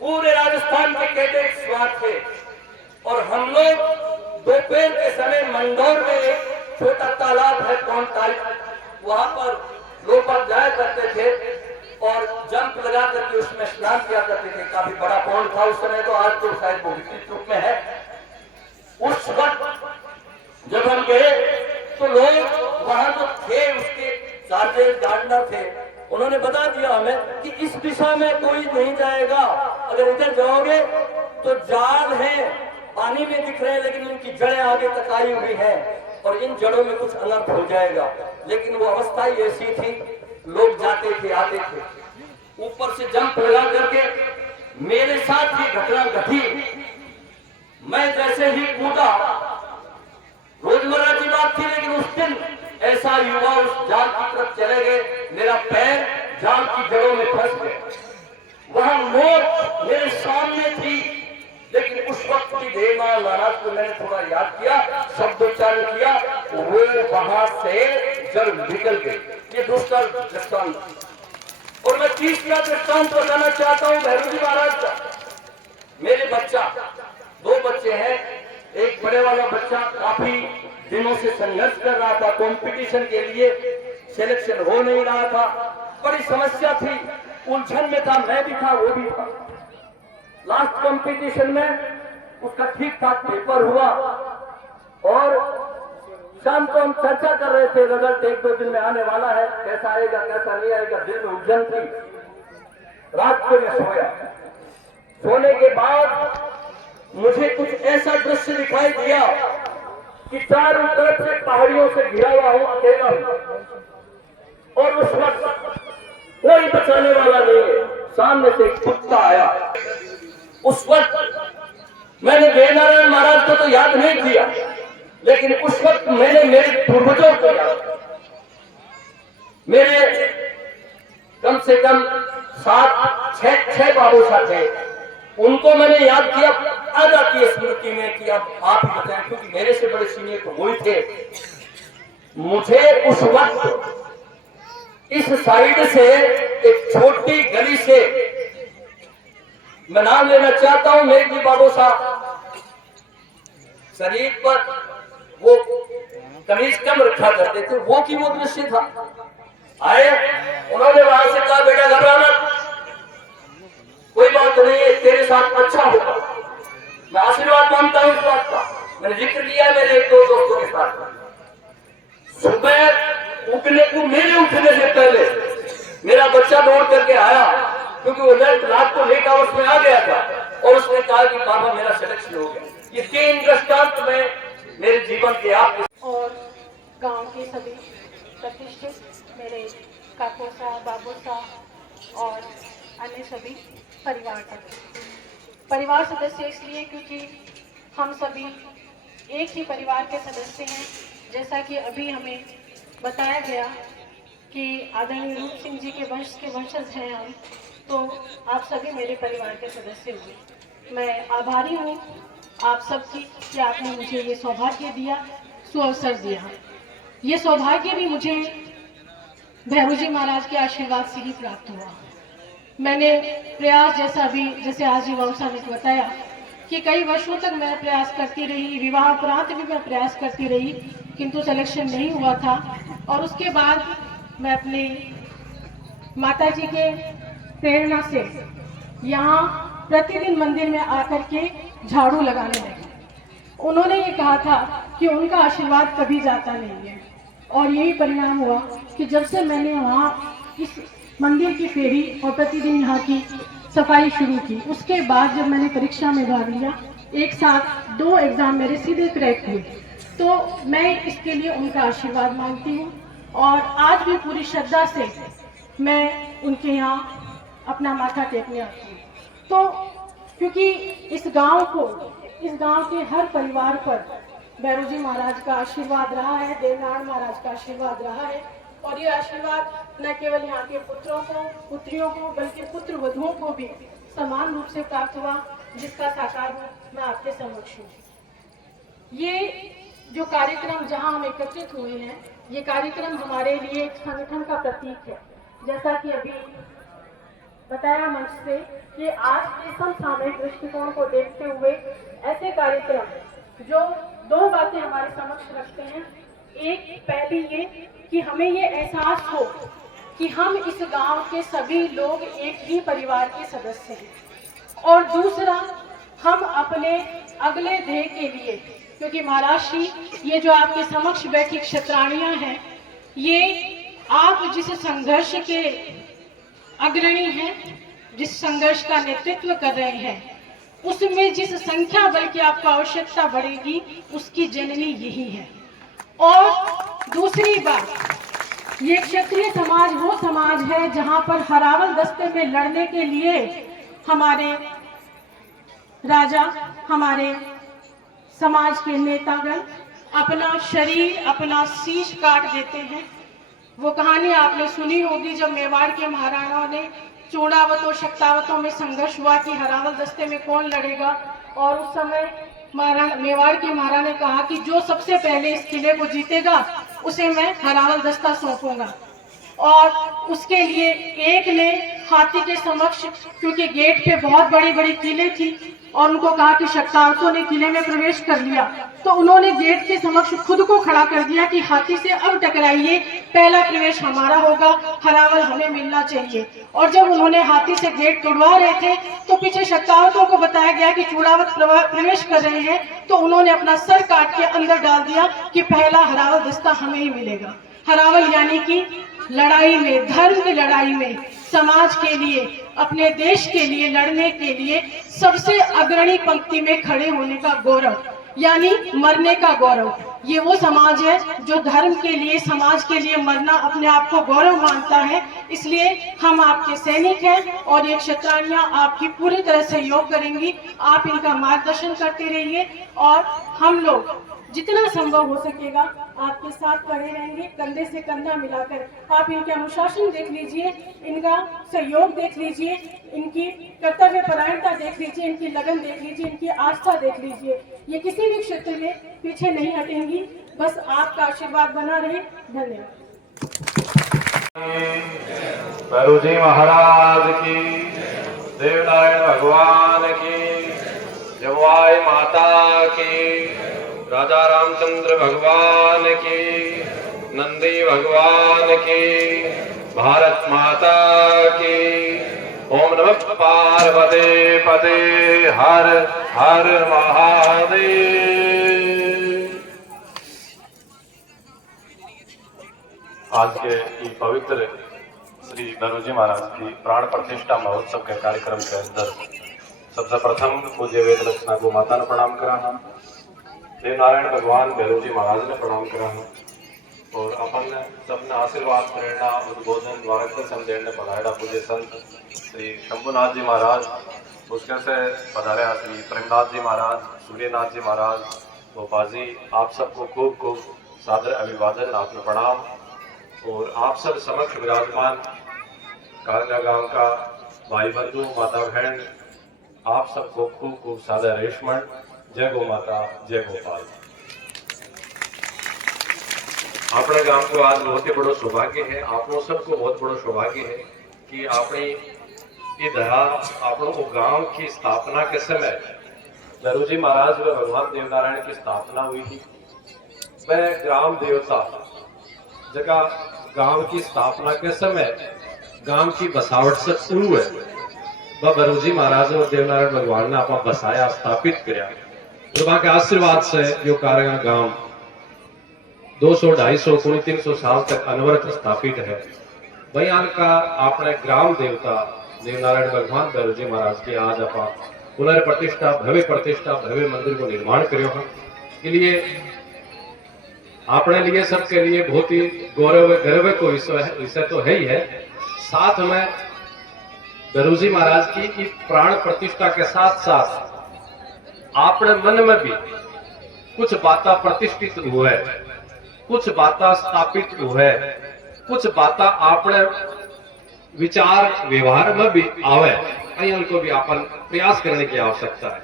पूरे राजस्थान के कैडेट्स वहां थे और हम लोग दोपहर के समय मंदौर में एक छोटा तालाब है, पॉन्ड टाइप, वहां पर लोग जाया करते थे और जंप लगा करके उसमें स्नान किया करते थे। काफी बड़ा पॉन्ड था उस समय, तो आज तो शायद वो विकसित रूप में है। उस वक्त जब हम गए तो लोग वहां जो थे, उसके चार्जर गार्डनर थे, उन्होंने बता दिया हमें कि इस दिशा में कोई नहीं जाएगा, अगर इधर जाओगे तो जाल है, पानी में दिख रहे हैं लेकिन उनकी जड़ें आगे तक आई हुई हैं और इन जड़ों में कुछ अनर्थ हो जाएगा। लेकिन वो अवस्था ही ऐसी थी, लोग जाते थे आते थे, ऊपर से जंप लगा करके मेरे साथ ये घटना घटी। मैं जैसे ही कूदा, रोजमर्रा की बात थी, लेकिन उस दिन ऐसा युवा उस जाल की तरफ चले गए, मेरा पैर जाल की जड़ों में फंस गया। वहां मौत मेरे सामने थी, लेकिन उस वक्त की देवनारायण महाराज को मैंने थोड़ा याद किया, शब्दोच्चारण किया, वो वहां से जड़ निकल गई। ये दूसरा दृष्टांत। और मैं तीसरा दृष्टांत बताना चाहता हूं भैरव जी महाराज का। मेरे बच्चा, 2 बच्चे हैं, एक बड़े वाला बच्चा काफी दिनों से संघर्ष कर रहा था, कंपटीशन के लिए सिलेक्शन हो नहीं रहा था, बड़ी समस्या थी, उलझन में था, मैं भी था, वो भी था। लास्ट कंपटीशन में उसका ठीक ठाक पेपर हुआ और शाम को हम चर्चा कर रहे थे, रिजल्ट 1-2 दिन में आने वाला है, कैसा आएगा कैसा नहीं आएगा, दिल में उलझन थी। रात को मैं सोया, सोने के बाद मुझे कुछ ऐसा दृश्य दिखाई दिया कि चारों तरफ से पहाड़ियों से घिरा हुआ हूं, अकेला हूं और उस वक्त कोई बचाने वाला नहीं है। सामने से एक कुत्ता आया। उस वक्त मैंने देवनारायण महाराज को तो याद नहीं किया, लेकिन उस वक्त मैंने मेरे पूर्वजों को याद किया। मेरे कम से कम 7-6 बाबूसा थे, उनको मैंने याद किया। आज आती है स्मृति में कि अब आप ही बताएं, क्योंकि मेरे से बड़े सीनियर तो वही थे। मुझे उस वक्त इस साइड से एक छोटी गली से, मैं नाम लेना चाहता हूं, मेघजी बाबू साहब, शरीर पर वो कमीज कम रखा करते थे, वो की वो दृश्य था। आए, उन्होंने वहां से कहा, बेटा घबराना, कोई बात नहीं है, तेरे साथ अच्छा होगा। मैं आशीर्वाद मानता हूं इस बात का। मैंने जिक्र किया मेरे 1-2 दोस्तों के साथ। सुबह उठने को, मेरे उठने से पहले मेरा बच्चा दौड़ करके आया, क्योंकि वो रात को लेट आवर्स में आ गया था, और उसने कहा कि पापा मेरा सिलेक्शन हो गया। ये 3 दृष्टांत में मेरे जीवन के आप और गांव के सभी प्रतिष्ठित मेरे काको साहब, बाबू साहब और अन्य सभी परिवार सदस्य इसलिए क्योंकि हम सभी एक ही परिवार के सदस्य हैं। जैसा कि अभी हमें बताया गया कि आदरणीय रूप सिंह जी के वंशज हैं हम, तो आप सभी मेरे परिवार के सदस्य हुए। मैं आभारी हूँ आप सबकी कि आपने मुझे ये सौभाग्य दिया, सुअवसर दिया। ये सौभाग्य भी मुझे भैरू जी महाराज के आशीर्वाद से ही प्राप्त हुआ। मैंने प्रयास जैसे आज जी वंशा ने बताया कि कई वर्षों तक मैं प्रयास करती रही, विवाह उपरांत भी मैं प्रयास करती रही, किंतु सिलेक्शन नहीं हुआ था। और उसके बाद मैं अपने माता जी के प्रेरणा से यहाँ प्रतिदिन मंदिर में आकर के झाड़ू लगाने लगी। उन्होंने ये कहा था कि उनका आशीर्वाद कभी जाता नहीं है, और यही परिणाम हुआ कि जब से मैंने वहाँ इस मंदिर की फेरी और प्रतिदिन यहाँ की सफाई शुरू की, उसके बाद जब मैंने परीक्षा में भाग लिया, एक साथ 2 एग्जाम मेरे सीधे क्रैक हुए, तो मैं इसके लिए उनका आशीर्वाद मांगती हूँ। और आज भी पूरी श्रद्धा से मैं उनके यहाँ अपना माथा टेकने आती हूँ। तो क्योंकि इस गांव के हर परिवार पर भैरू जी महाराज का आशीर्वाद रहा है, देवनारायण महाराज का आशीर्वाद रहा है, और ये आशीर्वाद न केवल यहाँ के पुत्रों को, पुत्रियों को, बल्कि पुत्र वधुओं को भी समान रूप से प्राप्त हुआ, जिसका साकार रूप मैं आपके समक्ष हूँ। ये जो कार्यक्रम जहाँ हम एकत्रित हुए हैं, ये कार्यक्रम हमारे लिए एक संगठन का प्रतीक है। जैसा कि अभी बताया मंच से कि आज के समसामयिक दृष्टिकोण को देखते हुए ऐसे कार्यक्रम जो 2 बातें हमारे समक्ष रखते हैं। एक, पहली ये कि हमें ये एहसास हो कि हम इस गांव के सभी लोग एक ही परिवार के सदस्य हैं, और दूसरा, हम अपने अगले ध्येय के लिए, क्योंकि महाराज श्री ये जो आपके समक्ष बैठी क्षत्राणियां हैं, ये आप जिस संघर्ष के अग्रणी हैं, जिस संघर्ष का नेतृत्व कर रहे हैं, उसमें जिस संख्या बल की आपको आवश्यकता बढ़ेगी, उसकी जननी यही है। और दूसरी बात, ये क्षत्रिय समाज वो समाज है जहां पर हरावल दस्ते में लड़ने के लिए हमारे राजा, हमारे समाज के नेतागण अपना शरीर, अपना शीश काट देते हैं। वो कहानी आपने सुनी होगी जब मेवाड़ के महाराणाओं ने चूड़ावतों शक्तावतों में संघर्ष हुआ कि हरावल दस्ते में कौन लड़ेगा, और उस समय मेवाड़ के महाराणा ने कहा कि जो सबसे पहले इस किले को जीतेगा उसे मैं हरावल दस्ता सौंपूंगा। और उसके लिए एक ने हाथी के समक्ष, क्योंकि गेट पे बहुत बड़ी बड़ी किले थी और उनको कहा कि शक्तावतों ने किले में प्रवेश कर लिया, तो उन्होंने गेट के समक्ष खुद को खड़ा कर दिया कि हाथी से अब टकराइए, पहला प्रवेश हमारा होगा, हरावल हमें मिलना चाहिए। और जब उन्होंने हाथी से गेट तोड़वा रहे थे तो पीछे शक्तावतों को बताया गया कि चूड़ावत प्रवेश कर रहे हैं, तो उन्होंने अपना सर काट के अंदर डाल दिया कि पहला हरावल दस्ता हमें ही मिलेगा। हरावल यानी कि लड़ाई में, धर्म की लड़ाई में, समाज के लिए, अपने देश के लिए लड़ने के लिए सबसे अग्रणी पंक्ति में खड़े होने का गौरव, यानी मरने का गौरव, ये वो समाज है जो धर्म के लिए, समाज के लिए मरना अपने आप को गौरव मानता है। इसलिए हम आपके सैनिक हैं और ये क्षत्राणियां आपकी पूरी तरह सहयोग करेंगी। आप इनका मार्गदर्शन करते रहिए और हम लोग जितना संभव हो सकेगा आपके साथ खड़े रहेंगे, कंधे से कंधा मिलाकर। आप इनके अनुशासन देख लीजिए, इनका सहयोग देख लीजिए, इनकी कर्तव्य परायणता देख लीजिए, इनकी लगन देख लीजिए, इनकी आस्था देख लीजिए। ये किसी भी क्षेत्र में पीछे नहीं हटेंगी, बस आपका आशीर्वाद बना रहे। धन्यवाद। भैरू जी महाराज की, देवनारायण भगवान की, जवाई माता की, राजा रामचंद्र भगवान की, नंदी भगवान की, भारत माता की। ओम नमः पार्वती पते, हर हर महादेव। आज के पवित्र श्री भैरू जी महाराज की प्राण प्रतिष्ठा महोत्सव के कार्यक्रम के अंदर सबसे प्रथम पूज्य वेद रचना को माता ने प्रणाम करा, देवनारायण भगवान भैरू जी महाराज ने प्रणाम करा, और अपन सबने आशीर्वाद प्रेरणा उद्बोधन द्वारक समझेंगे पधारा पूज्य संत श्री शंभुनाथ जी महाराज, उसके से पधारा श्री प्रेमनाथ जी महाराज, सूर्यनाथ जी महाराज, गोपाल जी, आप सबको खूब खूब सादर अभिवादन, आपने प्रणाम। और आप सब समक्ष विराजमान कारंगा गांव का भाई बंधु माता बहन, आप सबको खूब खूब सादर रेशमण। जय गौ माता, जय गोपाल। अपने गांव को आज बहुत ही बड़ो सौभाग्य है, आप लोग सबको बहुत बड़ो सौभाग्य है कि अपनी इधर आपनों को गांव की स्थापना के समय दरुजी महाराज व भगवान देवनारायण की स्थापना हुई थी। वह ग्राम देवता जगह गांव की स्थापना के समय गांव की बसावट से शुरू है, वह दरुजी महाराज और देवनारायण भगवान ने आप बसाया, स्थापित किया। वहां के आशीर्वाद से जो कारंगा गांव 200, 250, 300 साल तक अनवरत स्थापित है। वही का अपने ग्राम देवता देवनारायण भगवान दरुजी महाराज की आज आप पुनर्प्रतिष्ठा, भव्य प्रतिष्ठा, भव्य मंदिर को निर्माण करो है। के लिए अपने लिए सबके लिए बहुत ही गौरव गर्व को विषय तो है ही है। साथ में दरुजी महाराज की प्राण प्रतिष्ठा के साथ साथ अपने मन में भी कुछ बातें प्रतिष्ठित हुए, कुछ बातें स्थापित हुए, कुछ बातें अपने विचार व्यवहार में भी आवे, को भी अपन प्रयास करने की आवश्यकता है।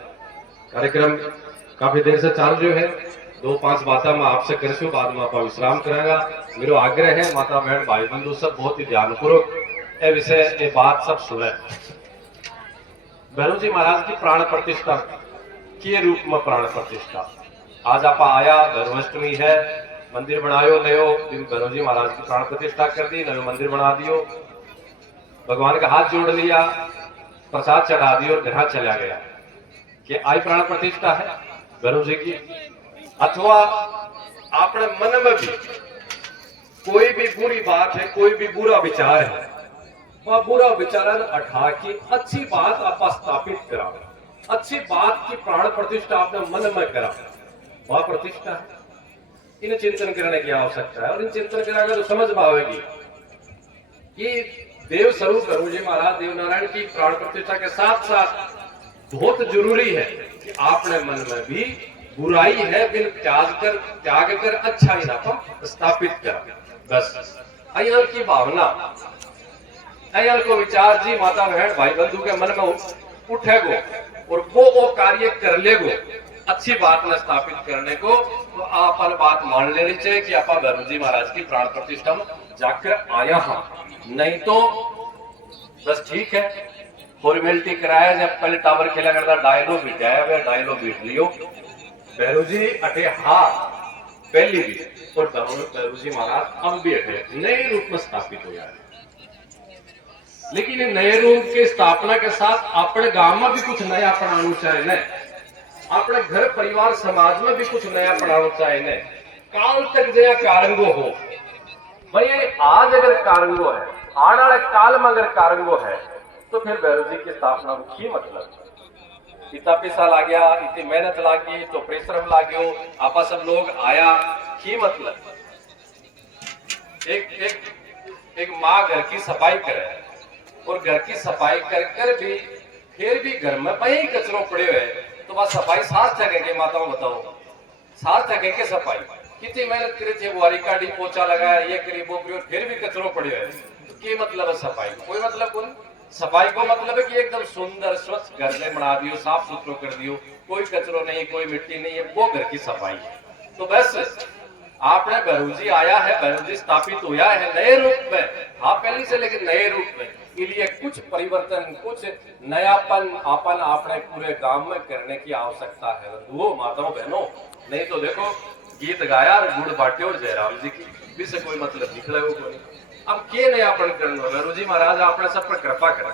कार्यक्रम काफी देर से चाल रहा है, 2-5 बातें मैं आपसे करशू, बाद में आप विश्राम करेगा। मेरा आग्रह है माता बहन भाई बंधु सब बहुत ही ध्यानपूर्वक ये विषय ये बात सब सुने। भैरव जी महाराज की प्राण प्रतिष्ठा के रूप में प्राण प्रतिष्ठा आज आप आया, धर्माष्टमी है, मंदिर बनायो नयो, भैरव जी महाराज की प्राण प्रतिष्ठा कर दी, नयो मंदिर बना दियो, भगवान का हाथ जोड़ लिया, प्रसाद चढ़ा दियो और घर चला गया। कि आई प्राण प्रतिष्ठा है भैरव जी की? अथवा अपने मन में भी कोई भी बुरी बात है, कोई भी बुरा विचार है, वह बुरा विचारन हटा के अच्छी बात आप स्थापित करा, अच्छी बात की प्राण प्रतिष्ठा आपने मन में करा, वह प्रतिष्ठा है। इन चिंतन करने की आवश्यकता है और इन चिंतन करेगा तो समझ में आएगी कि देव स्वरूप दरुजी महाराज देवनारायण की प्राण प्रतिष्ठा के साथ साथ बहुत जरूरी है कि आपने मन में भी बुराई है बिन त्याग कर अच्छाई ना स्थापित कर। बस अयल की भावना, अयल को विचार जी माता बहन भाई बंधु के मन में उठेगो और वो कार्य कर लेगो अच्छी बात न स्थापित करने को, तो आप बात मान लेनी चाहिए कि आप दरुजी महाराज की प्राण प्रतिष्ठा में जाकर आया हाँ। नहीं तो बस ठीक है, फॉर्मेलिटी कराया, जब पहले टावर खेला करता डायलॉग बिठाया, डायलॉग बीट लियो भैरव जी अटे हाँ पहली भी, और भैरव जी महाराज अब भी अटे नए रूप में स्थापित हो जाए। लेकिन नए रूप की स्थापना के साथ अपने गांव में भी कुछ नया अपनाना चाहिए, अपने घर परिवार समाज में भी कुछ नया अपनाना चाहिए। काल तक जया कारंगो हो भाई, आज अगर कारंगो है, आने वाले काल में अगर कारंगो है, तो फिर भैरव जी की स्थापना की मतलब इतना पैसा ला गया, इतनी मेहनत लागी, तो परिश्रम लागो, आपा सब लोग आया, की मतलब। एक माँ घर की सफाई करे और घर की सफाई कर भी फिर भी घर में वही कचरो पड़े हुए, तो वह सफाई सार्थक है कि माताओं बताओ, सार्थक है कि सफाई कितनी मेहनत करी थी, बुआरी काटी, पोछा लगाया, ये करी वो करी, फिर भी कचरो पड़े हुए, तो की मतलब है सफाई? कोई मतलब कौन। सफाई को मतलब है कि एकदम सुंदर स्वच्छ घर में बना दियो, साफ सुथरो कर दियो, कोई कचरो नहीं, कोई मिट्टी नहीं है, वो घर की सफाई है। तो बस आपने भैरव जी आया है, भैरव जी स्थापित हुआ है नए रूप में, हाँ पहले से लेकिन नए रूप में, इसलिए कुछ परिवर्तन, कुछ नयापन अपन आपने पूरे गांव में करने की आवश्यकता है बंधुओं, माताओं, बहनों। नहीं तो देखो गीत गाया और गुड़ बांटे और जयराम जी की भी से कोई मतलब निकले हो कोई। अब के नयापन करना, भैरव जी महाराज आपने सब पर कृपा करे,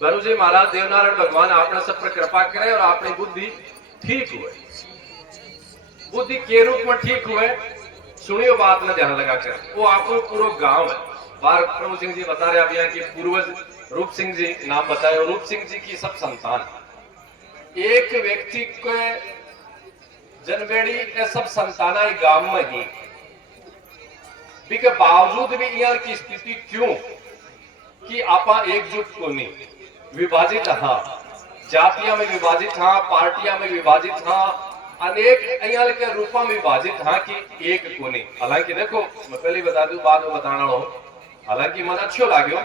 भैरव जी महाराज देवनारायण भगवान आपने सब पर कृपा करे और आपकी बुद्धि ठीक हुए। बुद्धि के रूप में ठीक हुए, सुनियो बात में ध्यान लगाकर, वो आपको पूरा गांव है। बार प्रभु सिंह जी बता रहे अभी कि पूर्वज रूप सिंह जी नाम बताए, रूप सिंह जी की सब संतान, एक व्यक्ति के जनबेड़ी के सब संताना गांव में ही के बावजूद भी यहाँ की स्थिति क्यों कि आपा एकजुट को नहीं, विभाजित हाँ, जातियां में विभाजित हाँ, पार्टियां में विभाजित हाँ, अनेक यहाँ के रूपों में विभाजित हाँ कि एक को नहीं। हालांकि देखो मैं पहले बता दूं, बाद में बताना हो, हालांकि मन अच्छो लागो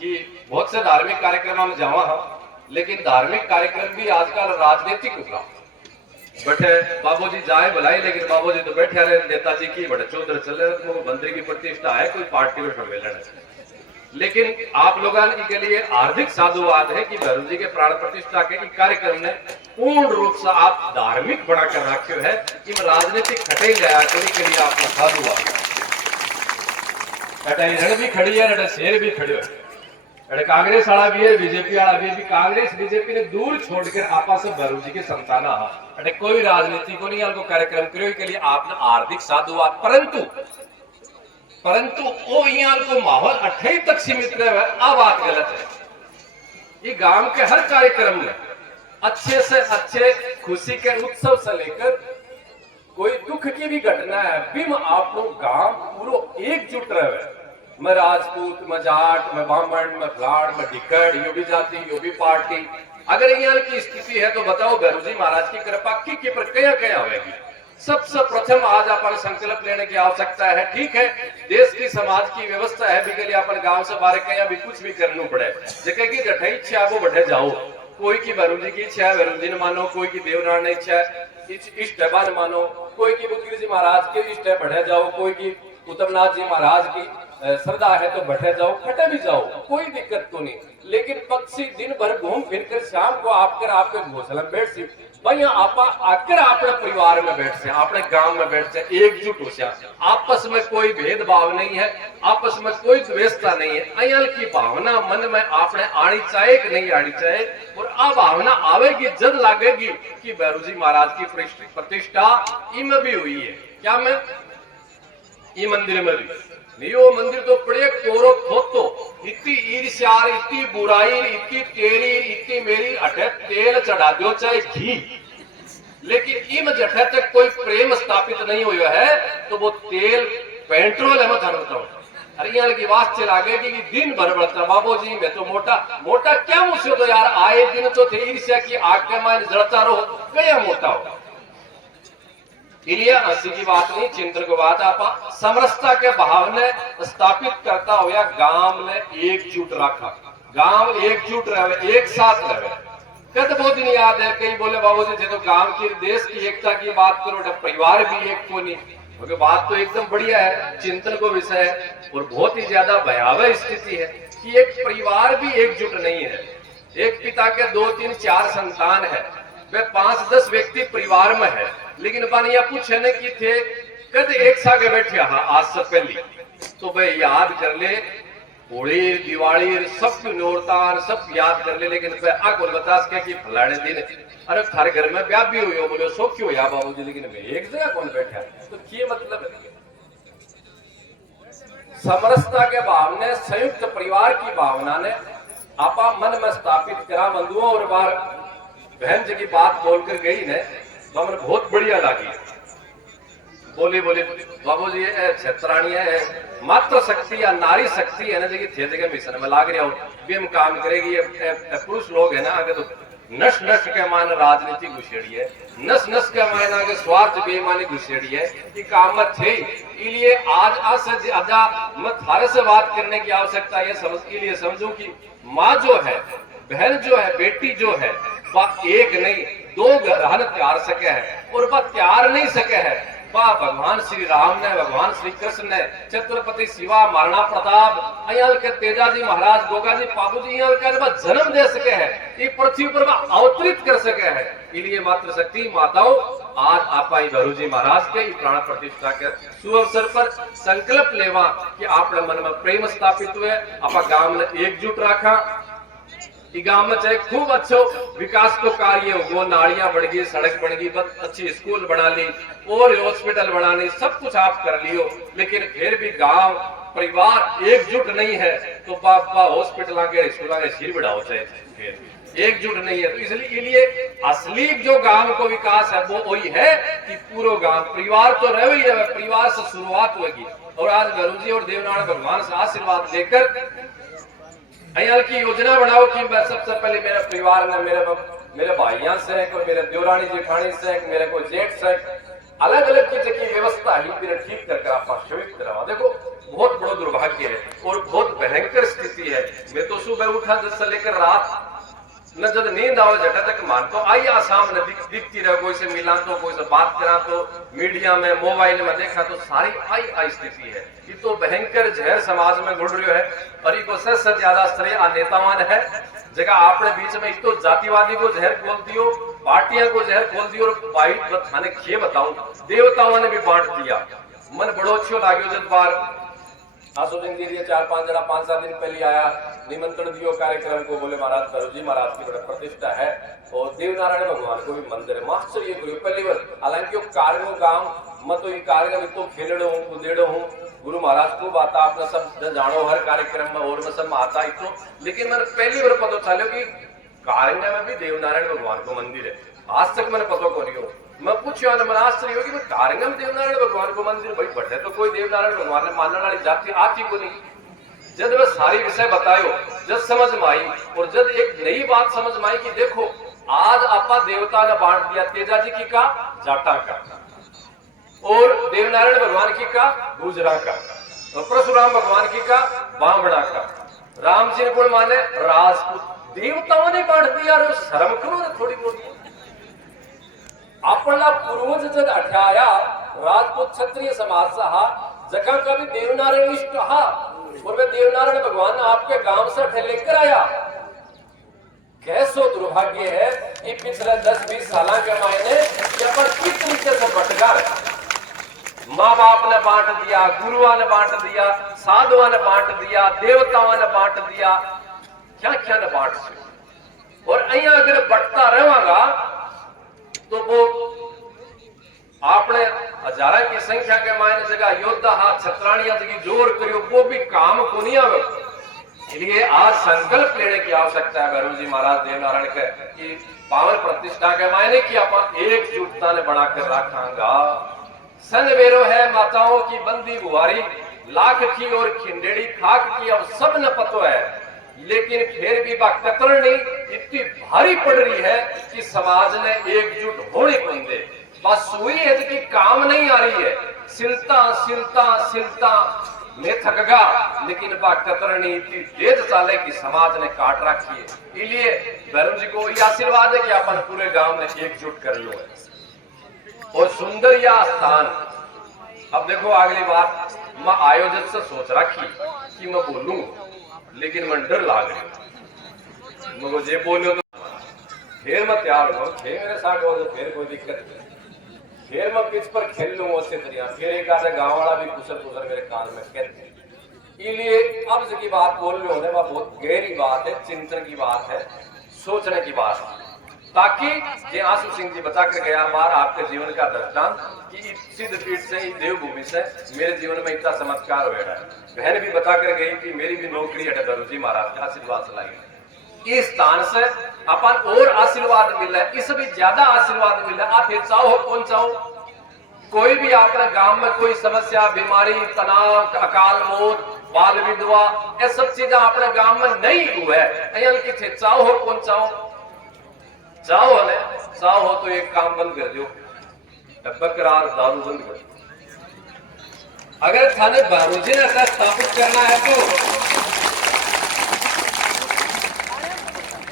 कि बहुत से धार्मिक कार्यक्रम में जावा हाँ, लेकिन धार्मिक कार्यक्रम भी आजकल राजनीतिक होगा। बैठे बाबूजी जाए बुलाए, लेकिन बाबूजी तो बैठे रहे, नेताजी की बड़े चौधरी चल रहे, तो मंत्री की प्रतिष्ठा है, कोई पार्टी में सम्मेलन है। लेकिन आप लोगों के लिए हार्दिक साधुवाद है कि भैरव जी के प्राण प्रतिष्ठा के कार्यक्रम ने पूर्ण रूप से आप धार्मिक बनाकर रखे है कि राजनीतिक खटे गया के लिए आपका साधुवाद। रण भी खड़ी है, रण शेर भी खड़ी है, कांग्रेस वाला भी है, बीजेपी वाला भी है। कांग्रेस बीजेपी ने दूर छोड़कर आपस में भैरव जी के संताना है, कोई राजनीति को नहीं आपको कार्यक्रम करो के लिए आपने हार्दिक साधुवाद। परंतु वो यहाँ को माहौल 28 तक सीमित रहे, अब बात गलत है। ये गांव के हर कार्यक्रम में अच्छे से अच्छे खुशी के उत्सव से लेकर कोई दुख की भी घटना है, बिम आप लोग गांव पूरा एकजुट रहे। मैं राजपूत, मैं जाट, मैं ब्राह्मण, मैं फलाड़, मैं डिकड़, यो भी जाति, यो भी पार्टी। अगर यहाँ की स्थिति है तो बताओ भैरव जी महाराज की कृपा की पर क्या क्या होगी। सबसे प्रथम आज अपन संकल्प लेने की आवश्यकता है। ठीक है, देश की समाज की व्यवस्था है, भी अपन गांव से बाहर कहीं भी कुछ भी करना पड़े, जगह की जठे इच्छा वो बढ़े जाओ। कोई की भैरव जी की इच्छा है भैरव जी ने मानो, कोई की देवनारायण इच्छा है इष्ट है मानो, कोई की बुद्धगिरी जी महाराज के इष्ट है बढ़े जाओ, कोई की उत्तमनाथ जी महाराज की श्रद्धा है तो बैठे जाओ, खटे भी जाओ, कोई दिक्कत तो नहीं। लेकिन पक्षी दिन भर घूम फिर कर शाम को आकर आपके घोंसले में बैठ सी भाई आप आकर अपने परिवार में बैठ से, अपने गांव में बैठ से, एकजुट हो से। आपस में कोई भेदभाव नहीं है, आपस में कोई द्वेषता नहीं है। अयल की भावना मन में आपने आनी चाहिए कि नहीं आनी चाहिए, और आ भावना आवेगी जब लागेगी कि भैरव जी महाराज की प्रतिष्ठा इनमें भी हुई है। क्या मैं ये मंदिर में भी नहीं, वो मंदिर तो पड़े कोरो थोतो, इतनी ईर्ष्या, इतनी बुराई, इतनी तेरी, इतनी मेरी, अटे तेल चढ़ा दो चाहे घी, लेकिन इन जठे तक कोई प्रेम स्थापित नहीं हुआ है तो वो तेल पेट्रोल है। मैं बताऊं अरे यहाँ की बात चला गई कि दिन भर बढ़ता बाबू जी मैं तो मोटा क्या मुझसे तो यार आए दिन तो थे ईर्ष्या की आग के मायने जड़ता रहो, क्या मोटा हो। हंसी की बात नहीं, चिंतन की बात। आप समरसता के भाव ने स्थापित करता हुआ गांव ने एकजुट रखा, गांव एकजुट रहे, एक साथ रहे। कद बहुत दिन याद है, कई बोले बाबूजी जी तो गांव की देश की एकता की बात करो, परिवार भी एक को नहीं, क्योंकि बात तो एकदम बढ़िया है, चिंतन को विषय है। और बहुत ही ज्यादा भयावह स्थिति है कि एक परिवार भी एकजुट नहीं है। एक पिता के 2, 3, 4 संतान है, वे 5-10 व्यक्ति परिवार में है, लेकिन बानिया पूछे न कि थे कद एक सागे बैठे आज से पहले तो भाई याद कर ले, होली दिवाली सब नौरतान सब याद कर ले, लेकिन आको बता सके कि फलाने दिन अरे थारे घर में ब्याह भी हुई हो, बोले सो क्यों या बाबूजी, लेकिन एक जगह कौन बैठा है, तो ये मतलब है। समरसता के भाव ने, संयुक्त परिवार की भावना ने आपा मन में स्थापित करा। बंधुओं और बार बहन जी की बात बोलकर गई ने तो हमें बहुत बढ़िया लगी। बोली बाबूजी क्षेत्राणी है मात्र शक्ति या नारी शक्ति है ना, जगह जगह मिशन में लाग रहा हो भी हम काम करेगी। ये पुरुष लोग है ना आगे तो नस के मान राजनीति घुसेड़ी है, नस के मान आगे स्वार्थ बेईमानी घुसेड़ी है कि काम में थे। इसलिए आज से ज्यादा मैं थारे से बात करने की आवश्यकता ये समझ के लिए समझूं कि माँ जो है, बहन जो है, बेटी जो है, वह एक नहीं 2 ग्रहण त्यार सके है, और वह त्यार नहीं सके है वह भगवान श्री राम ने, भगवान श्री कृष्ण ने, छत्रपति शिवा, महाराणा प्रताप, अयल के तेजाजी महाराज, गोगाजी, पाबूजी जन्म दे सके है, ये पृथ्वी पर वह अवतरित कर सके है। इसलिए मात्र शक्ति माताओं आज आप भैरव जी महाराज के प्राण प्रतिष्ठा के शुभ अवसर पर संकल्प लेवा कि आपने मन में प्रेम स्थापित हुए, आप गांव ने एकजुट रखा। गांव में चाहे खूब अच्छो विकास को कार्य हो, वो नालियां बढ़ गई, सड़क बन गई, अच्छी स्कूल बना ली और हॉस्पिटल बना ली, सब कुछ आप कर लियो, लेकिन फिर भी गांव परिवार एकजुट नहीं है तो बाबा हॉस्पिटल आगे स्कूल आगे सिर बढ़ाओ चाहे फिर एकजुट नहीं है। तो इसलिए असली जो गांव को विकास है वो वही है कि पूरा गांव परिवार तो रहे ही है, परिवार से शुरुआत होगी। और आज गुरु जी और देवनारायण भगवान से आशीर्वाद लेकर अयाल की योजना बनाओ कि मैं सबसे पहले मेरे परिवार में मेरे भाइयों से कोई मेरे देवरानी जेठानी से मेरे कोई जेठ से अलग अलग की जगह व्यवस्था ही फिर ठीक कर आप शिवित करवा। देखो बहुत बड़ा दुर्भाग्य है और बहुत भयंकर स्थिति है। मैं तो सुबह उठा जैसे लेकर रात न जब नींद आओ जटा तक मानतो आई आसाम न दिखती रहे, कोई से मिला तो कोई से बात करा तो मीडिया में मोबाइल में देखा तो सारी आई स्थिति है। ये तो भयंकर जहर समाज में घुल रही है और इको सबसे ज्यादा श्रेय नेताओं ने है जगह आपने बीच में तो जातिवादी को जहर खोल दियो, पार्टियां को जहर खोल दियो और भाई थाने खे बताऊं देवताओं ने भी बांट दिया। मन बड़ो अच्छो लाग्यो जब बार आसुदीन दीदी 4-5 जना 5-7 दिन पहले आया निमंत्रण दियो कार्यक्रम को, बोले महाराज गुरु जी महाराज की बड़ा प्रतिष्ठा है और देवनारायण भगवान को भी मंदिर है। आश्चर्य करियो पहली बार, हालांकि कार्यो गांव मैं तो ये कार्यक्रम तो खेलड़ो हूँ कूदेड़ो हूँ गुरु महाराज को बात आपने सब जानो हर कार्यक्रम में और में सब आता ही तो, लेकिन मैंने पहली बार पता चलो कि कारंगा में भी देवनारायण भगवान को मंदिर है। आज तक मैंने पता को नहीं हो। मैं पूछो मन आश्चर्य होगी मैं कारंगा में देवनारायण भगवान को मंदिर भाई बैठे तो कोई देवनारायण भगवान ने मानने वाली जाति आती को नहीं। जब वह सारी विषय बतायो जब समझ में आई और जब एक नई बात समझ में आई कि देखो आज आपा देवता ने बांट दिया तेजा जी की का जाटा का और देवनारायण भगवान की का गुजरा का और परशुराम भगवान की का बामड़ा का, राम जी को माने राजपूत, देवताओं ने बांट दिया। शर्म करो ना थोड़ी बहुत। अपना पूर्वज जब अठाया राजपूत क्षत्रिय समाज से हा जगह का भी देवनारायण इष्ट हा और वे देवनारायण भगवान आपके गांव से उठे लेकर आया। कैसो दुर्भाग्य है कि पिछले 10-20 साल के मायने किस तरीके से भटका माँ बाप ने बांट दिया, गुरुआ ने बांट दिया, साधुआ ने बांट दिया, देवताओं ने बांट दिया, क्या क्या ने बांट दिया। और अहिया अगर बटता रहेगा तो वो आपने हजारा की संख्या के मायने जगह योद्धा हाथ छत्राणिया जगह जोर करियो वो भी काम को नहीं आवे। इसलिए आज संकल्प लेने की आवश्यकता है गुरु जी महाराज देवनारायण के कि पावन प्रतिष्ठा के मायने की अपन एकजुटता ने बनाकर रखांगा। सन वेरो है माताओं की बंदी बुआरी लाख की और खिंडेड़ी खाक की अब सब न पतो है, लेकिन फिर भी बा कतरनी इतनी भारी पड़ रही है कि समाज ने एकजुट होने को दे। बस हुई है कि काम नहीं आ रही है, सिलता सिलता सिलता में थक गा, लेकिन बा कतरनी इतनी तेज चाले की समाज ने काट रखी है। इसलिए गुरु जी को यह आशीर्वाद है कि अपन पूरे गांव में एकजुट कर लो है और सुंदर यह स्थान। अब देखो अगली बात मैं आयोजक से सोच रखी कि मैं बोलूं लेकिन मैं डर लाग रही मैं जे बोलो तो फिर मैं तैयार हूँ, फिर मेरे साथ हो तो फिर कोई दिक्कत नहीं, फिर मैं पिच पर खेल लूँ उससे तरिया, फिर एक आधा गाँव वाला भी कुशल मेरे कान में कहते। इसलिए अब की बात बोल रहे होने वह बहुत गहरी बात है, चिंतन की बात है, सोचने की बात है, ताकि जे आंसू सिंह जी बता कर गया बार आपके जीवन का दृष्टांत कि सिद्ध पीठ से देवभूमि से मेरे जीवन में इतना चमत्कार हो रहा है। बहन भी बता कर गई कि मेरी भी नौकरी है गुरु जी महाराज का आशीर्वाद लाई। इस स्थान से अपन और आशीर्वाद मिला है, इस भी ज्यादा आशीर्वाद मिला। आप ये चाहो कौन चाहो, कोई भी आपने गांव में कोई समस्या बीमारी तनाव अकाल मौत बाल विधवा ये सब चीजें अपने गांव में नहीं हुआ है। चाहो कौन चाहो चाहो ने चाहो हो तो एक काम बंद कर दो, बकरार दारू बंद कर दो। अगर थाने बारूजी ने ऐसा स्थापित करना है तो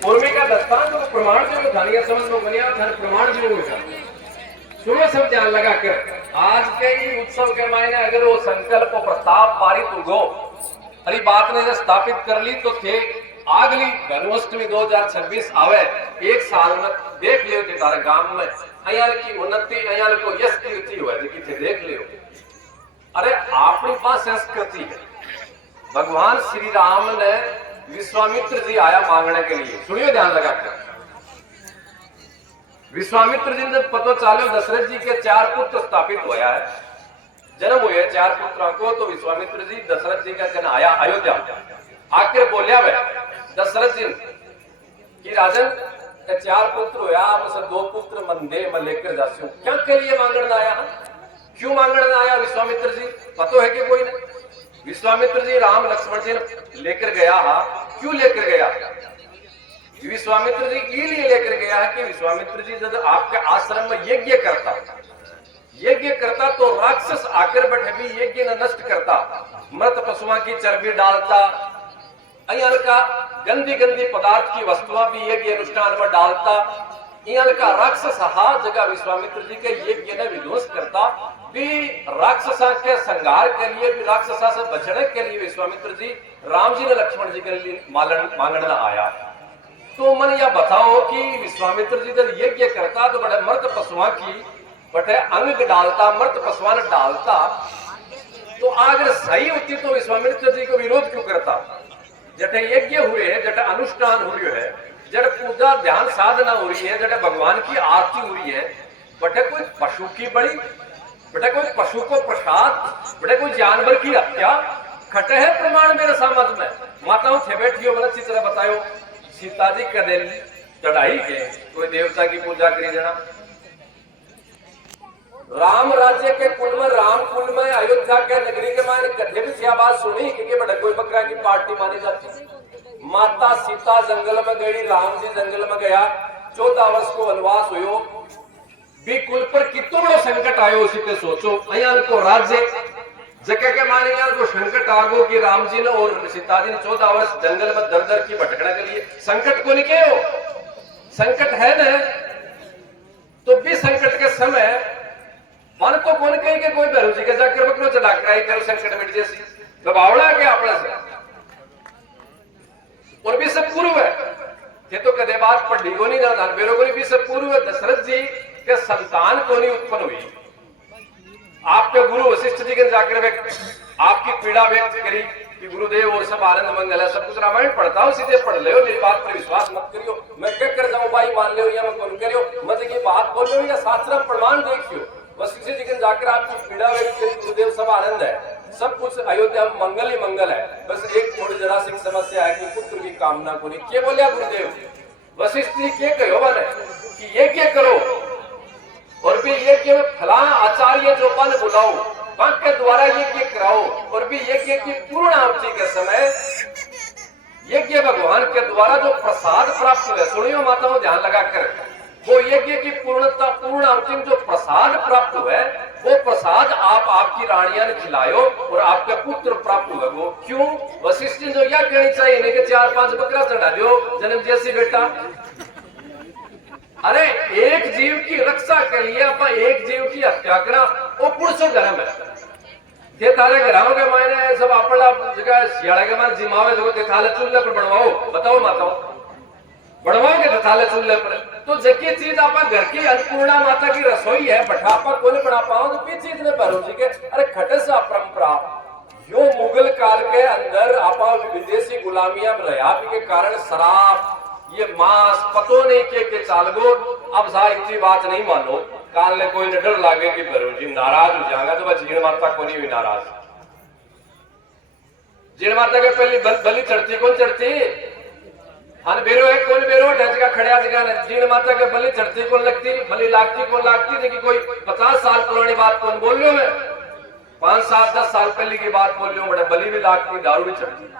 उर्मी का दस्तान तो प्रमाण जो थानिया समझ में बनिया थाने प्रमाण जो होगा सुनो सब ध्यान लगा कर। आज के ही उत्सव के मायने अगर वो संकल्प प्रस्ताव पारित हो अरे बात ने स्थापित कर ली तो थे अगली जन्माष्टमी 2026 आवे एक साल में देख लियो कि तारे गांव में अयाल की उन्नति अयाल को यश कीर्ति हुआ थे देख लियो। अरे अपनी पास संस्कृति है। भगवान श्री राम ने विश्वामित्र जी आया मांगने के लिए, सुनियो ध्यान लगाकर। विश्वामित्र जी ने पता चलो दशरथ जी के 4 पुत्र स्थापित होया है, जन्म हुए 4 पुत्रों को। तो विश्वामित्र जी दशरथ जी का जन्म आया अयोध्या आकर बोलिया वे दशरथ जी की राजन 4 पुत्र होया मुझसे 2 पुत्र मंदे मैं लेकर जाती हूँ, क्या के लिए मांगने आया। क्यों मांगने आया विश्वामित्र जी, पता है कि कोई नहीं? विश्वामित्र जी राम लक्ष्मण जी लेकर गया, क्यों लेकर गया? विश्वामित्र जी इसलिए लेकर गया है कि विश्वामित्र जी जब आपके आश्रम में यज्ञ करता तो राक्षस आकर बैठे भी यज्ञ न नष्ट करता, मृत पशुओं की चर्बी डालता, अयल का गंदी गंदी पदार्थ की वस्तुएं भी यज्ञ अनुष्ठान में डालता, अयल का राक्षस हर जगह विश्वामित्र जी के यज्ञ ने विध्वंस करता भी, राक्षसा के संहार के लिए भी, राक्षसा से बचने के लिए विश्वामित्र जी राम जी ने लक्ष्मण जी के लिए मांगना आया। तो मन यह बताओ कि विश्वामित्र जी जब यज्ञ करता तो बड़े मृत पशुओं की बटे अंग डालता, मृत पशुओं डालता, तो अगर सही होती तो विश्वामित्र जी को विरोध क्यों करता? जटे यज्ञ हुए है, जटे अनुष्ठान हो रही है, जट पूजा ध्यान साधना हो रही है, जटे भगवान की आरती हो रही है, बटे कोई पशु की बलि, बटे कोई पशु को प्रसाद, बटे कोई जानवर की हत्या, खटे है प्रमाण मेरे समझ में। माताओं थे बैठी हो, अच्छी तरह बतायो, सीता जी कदे चढ़ाई के कोई देवता की पूजा करी देना? राम राज्य के कुल में, राम कुल में, अयोध्या के नगरी के मायने कथे भी आवाज सुनी क्योंकि बड़े कोई बकरा की पार्टी मानी जाती। माता सीता जंगल में गई, राम जी जंगल में गया, 14 वर्ष को वनवास हुयो, भी कुल पर कितो बड़ो संकट आयो उसी पे सोचो। अयाल को राज्य जगह के माने यार को संकट आगो कि राम जी ने और सीता जी ने 14 वर्ष जंगल में दर दर की भटकने के लिए, संकट को नहीं कहो, संकट है न, तो भी संकट के समय मन तो कौन कहे कि कोई भैरू जी के जाकर बकरो चढ़ा कर संकट मिट जैसी दबावड़ा के अपना से, और भी सब पूर्व है ये तो कदे बात पढ़ी को नहीं ना बेरो को भी सब पूर्व है। दशरथ जी के संतान को नहीं उत्पन्न हुई, आपके गुरु वशिष्ठ जी के जाकर आपकी पीड़ा व्यक्त करी कि गुरुदेव और सब आनंद मंगल है, सब कुछ रामायण पढ़ता हूं, सीधे पढ़ ले, मेरी बात पर विश्वास मत करियो, मैं क्या कर जाऊं भाई मान लो या मैं कौन करियो, मत की बात बोल लो या शास्त्र प्रमाण देखियो। वशिष्ठ जी के जाकर आपकी पीड़ा व्यक्त करी, गुरुदेव सब आनंद है, सब कुछ अयोध्या में मंगल ही मंगल है, बस एक थोड़ी जरा सी समस्या है कि पुत्र की कामना को नहीं। क्या बोलिया गुरुदेव? वशिष्ठ जी क्या कहो मैंने कि ये क्या करो, और भी ये कि फला आचार्य जो पन बुलाओ, पंख के द्वारा यज्ञ कराओ, और भी यज्ञ की पूर्ण आहुति के समय यज्ञ भगवान के द्वारा जो प्रसाद प्राप्त हुए, सुनियो माताओं ध्यान लगाकर, वो यज्ञ की पूर्णता पूर्ण आहुति में जो प्रसाद प्राप्त हुए, वो प्रसाद आप आपकी रानियां ने खिलायो और आपके पुत्र प्राप्त हुए। वो क्यों? वशिष्ठ जी जो यह कहनी चाहिए नहीं कि 4-5 बकरा चढ़ा दो जन्म जैसी बेटा, अरे एक जीव की रक्षा के लिए आप एक जीव की हत्या करना वो पुरुषों धर्म है। ते थारे घरों के मायने सब अपना जगह सियाड़े के मायने जिमावे जो ते थाले चूल्हे पर बनवाओ, बताओ माताओ बनवाओगे तो थाले चूल्हे पर, तो जकी चीज आप घर की अन्नपूर्णा माता की रसोई है, बठापा को नहीं बना पाओ तो ये चीज ने भरो जी के, अरे खटे सा परंपरा यो मुगल काल के अंदर आप विदेशी गुलामियां रहा के कारण शराब ये मांस पतो नहीं के चाल गो। अब सारी बात नहीं मानो, काल ने कोई न डर लागे कि भरो जी नाराज हो जाएगा, तो बस जीण माता को नहीं हुई नाराज। जीण माता के पहली बलि चढ़ती कौन चढ़ती? हाँ बेरो है कौन बेरो ढचका खड़िया जगह जीण माता के बलि चढ़ती कौन लगती, बलि लागती कौन लागती? देखिए कोई 50 साल पुरानी बात कौन बोल रही हूं मैं, 5-7-10 साल पहले की बात बोल रही हूँ। बड़े बलि भी लागती, दारू भी चढ़ती,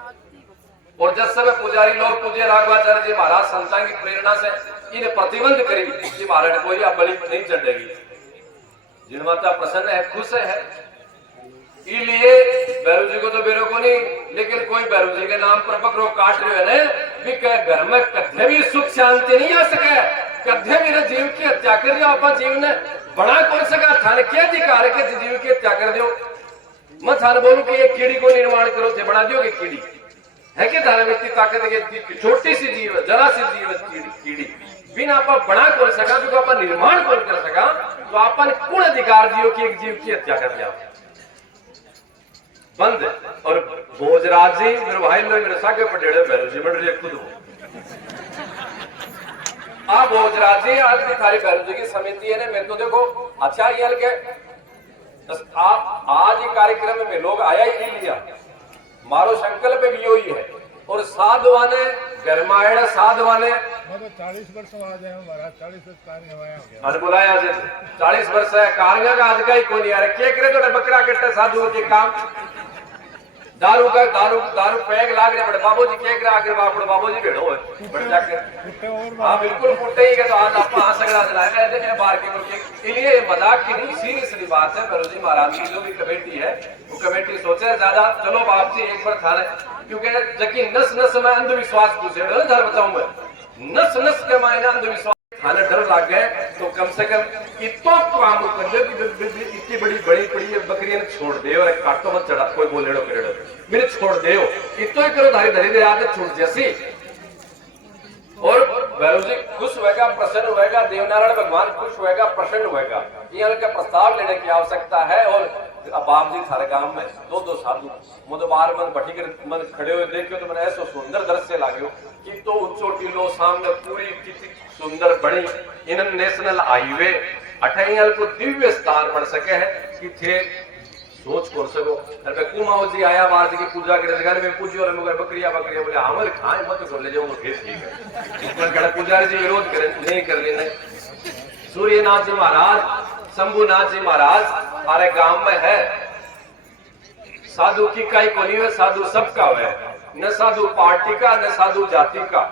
और जब समय पुजारी लोग पूज्य राघवाचार्य जी महाराज संतान की प्रेरणा से इन्हें प्रतिबंध करी कि महाराज कोई आप बलि नहीं चढ़ेगी। जिन माता प्रसन्न है, खुश है, इसलिए भैरू जी को तो बेरो को नहीं, लेकिन कोई भैरू जी के नाम पर बकरो काट रहे हैं भी घर में कद्य भी सुख शांति नहीं आ सके, कद्य मेरे जीव की हत्या कर दियो, आप जीव ने बड़ा कौन सका थाने क्या अधिकार है कि जीव की हत्या कर दियो? मैं थाने बोलूं कि एक कीड़ी को निर्माण करो थे बना दियोगे कीड़ी है कि धारा में ताकत है, छोटी सी जीव जरा सी जीव कीड़ी बिना आप बना कौन सका, जो आप निर्माण कौन कर सका, तो आपने कौन अधिकार दियो कि एक जीव की हत्या कर दिया? बंद। और भोजराज जी मेरे भाई लोग मेरे सागे पटेड़े भैरू जी बन रही खुद आप भोजराज जी आज की थारी भैरू जी की समिति है ना, मैं तो देखो अच्छा ये के आप आज ही कार्यक्रम में लोग आया ही लिया, मारो संकल्प भी यही है, और साधुआ ने घर में आए साध वाले 40 वर्ष आ जाए हमारा 40 वर्ष कार्य हमारा हो गया आज बुलाया 40 वर्ष है कार्य का आज का ही कोई यार क्या करे तो बकरा कट्टे साधु के काम दारू पैग लाग रहे बड़े बाबू जी क्या करा आखिर बाबू जी भेड़ो है बड़े जाकर हाँ बिल्कुल फुटे ही तो आज आप हाँ सगड़ा दिलाएगा देखे बाहर के लिए मजाक की नहीं सीरियसली बात है। भैरव जी महाराज की जो भी कमेटी है वो कमेटी सोचे ज्यादा चलो बाप जी एक बार थाने क्योंकि जबकि नस नस में अंधविश्वास पूछे घर बताऊं मैं नस नस के मायने अंधविश्वास थाने डर लग गए तो कम से कम इतना काम कर दो कि इतनी बड़ी बड़ी बकरियां छोड़ दे और काटो मत चढ़ा कोई बोलेड़ो करेड़ो मेरे छोड़ दे इतना ही करो धारी धरी दे आदत छूट जैसी। और भैरव जी खुश होएगा प्रसन्न होएगा देवनारायण भगवान खुश होएगा प्रसन्न होएगा यहाँ का प्रस्ताव लेने की आवश्यकता है। और बाप जी थारे गांव में दो साधु मुझे बार मन भटी कर मन खड़े हुए देखो तो मैंने ऐसा सुंदर दृश्य लागो कि तो उच्चो टीलो सामने पूरी कितनी सुंदर बनी इन नेशनल हाईवे अठैयल को दिव्य स्थान बन सके है कि थे सोच कर सको अरे कुमाओ जी आया बाहर जी की पूजा करे जगह में पूजी और मगर बकरिया बोले हमल खाए मत कर ले जाओ फिर ठीक है पुजारी जी विरोध करे नहीं कर लेना। सूर्यनाथ जी महाराज शंभुनाथ जी महाराज हमारे गांव में है साधु की काई कोनी है साधु सबका है न साधु पार्टी का न साधु जाति का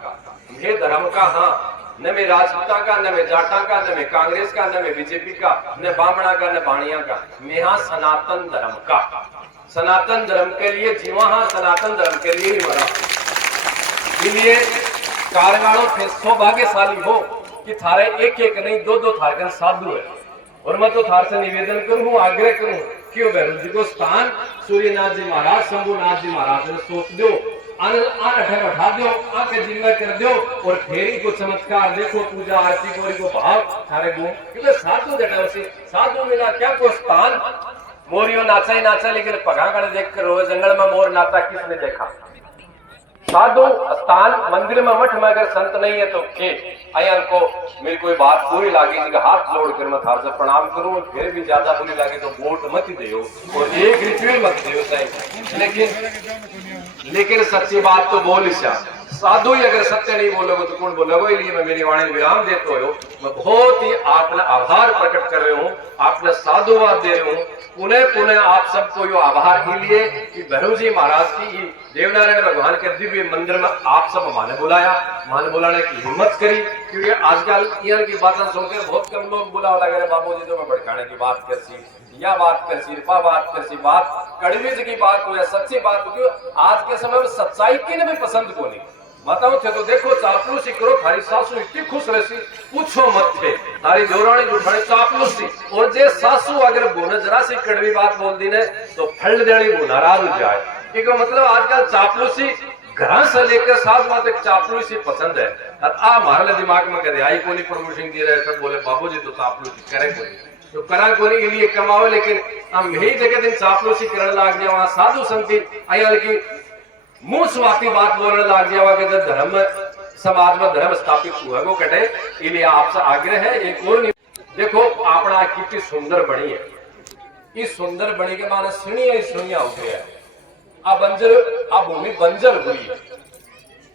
ये धर्म का हाँ न में राजपूता का न में जाटा का न में कांग्रेस का न में बीजेपी का न बामणा का न बाणिया का मैं सनातन धर्म का सनातन धर्म के लिए जीवा हाँ सनातन धर्म के लिए ही मरा। इसलिए कारगाड़ों थे सौभाग्यशाली हो कि थारे एक नहीं दो थारगन साधु है। और मैं तो थार से निवेदन करूं आग्रह करूं कि भैरव जी को स्थान सूर्यनाथ जी महाराज शंभुनाथ जी महाराज ने सोच दो उठा दो आके जिम्मा कर दो और फेरी को चमत्कार देखो पूजा आरती कोरी को भाव थारे गो क्योंकि साधु जटा से साधु मिला क्या को स्थान मोरियो नाचा ही नाचा लेकिन पगा कर देख कर रोज जंगल में मोर नाचा किसने देखा। साधु स्थान मंदिर में मठ में अगर संत नहीं है तो के अयन को मेरी कोई बात बुरी लगी जी हाथ जोड़ कर मैं थार से प्रणाम करूं और फिर भी ज्यादा बुरी लगे तो वोट मत दो और एक रिचुअल मत दो लेकिन सच्ची बात तो बोल साधु ही अगर सत्य नहीं बोलोगे तो कौन बोलोगे। इसलिए मैं मेरी वाणी विराम देते हो मैं बहुत ही अपना आभार प्रकट कर रहे हूँ आपने साधुवाद दे रहे हूँ पुनः आप सबको यो आभार के लिए कि भैरव जी महाराज की देवनारायण भगवान के दिव्य मंदिर में आप सब माने बुलाने की हिम्मत करी क्योंकि आजकल यहाँ की बातें सुनकर बहुत कम लोग बुला लगे बाबू जी तो मैं भड़काने की बात करसी या बात करसी रिपा बात करसी बात कड़वी की बात हो या सच्ची बात हो आज के समय में सच्चाई की ने भी पसंद को नहीं बताओ थे तो देखो चापलूसी करो थारी सासू इतनी खुश रहती पूछो मत थे थारी दौरानी जुठानी चापलूसी और जे सासू अगर बोने जरा सी कड़वी बात बोल दी ने तो फल देनी वो नाराज हो जाए क्योंकि मतलब आजकल चापलूसी घर से लेकर साथ बात एक चापलूसी पसंद है हमारे दिमाग में कदे आई को नहीं प्रमोशन दे रहे सब बोले बाबू जी तो चापलूसी करे को नहीं तो करा को नहीं लिए कमाओ लेकिन हम यही जगह दिन चापलूसी करने लग जाए वहां साधु संति आया की मुंह स्वाति बात बोलने लग गया कि धर्म समाज में धर्म स्थापित हुआ वो कटे इसलिए आपसे आग्रह है एक और देखो अपना कितनी सुंदर बनी है इस सुंदर बनी के माने सुनिया हो गया आ बंजर आ भूमि बंजर हुई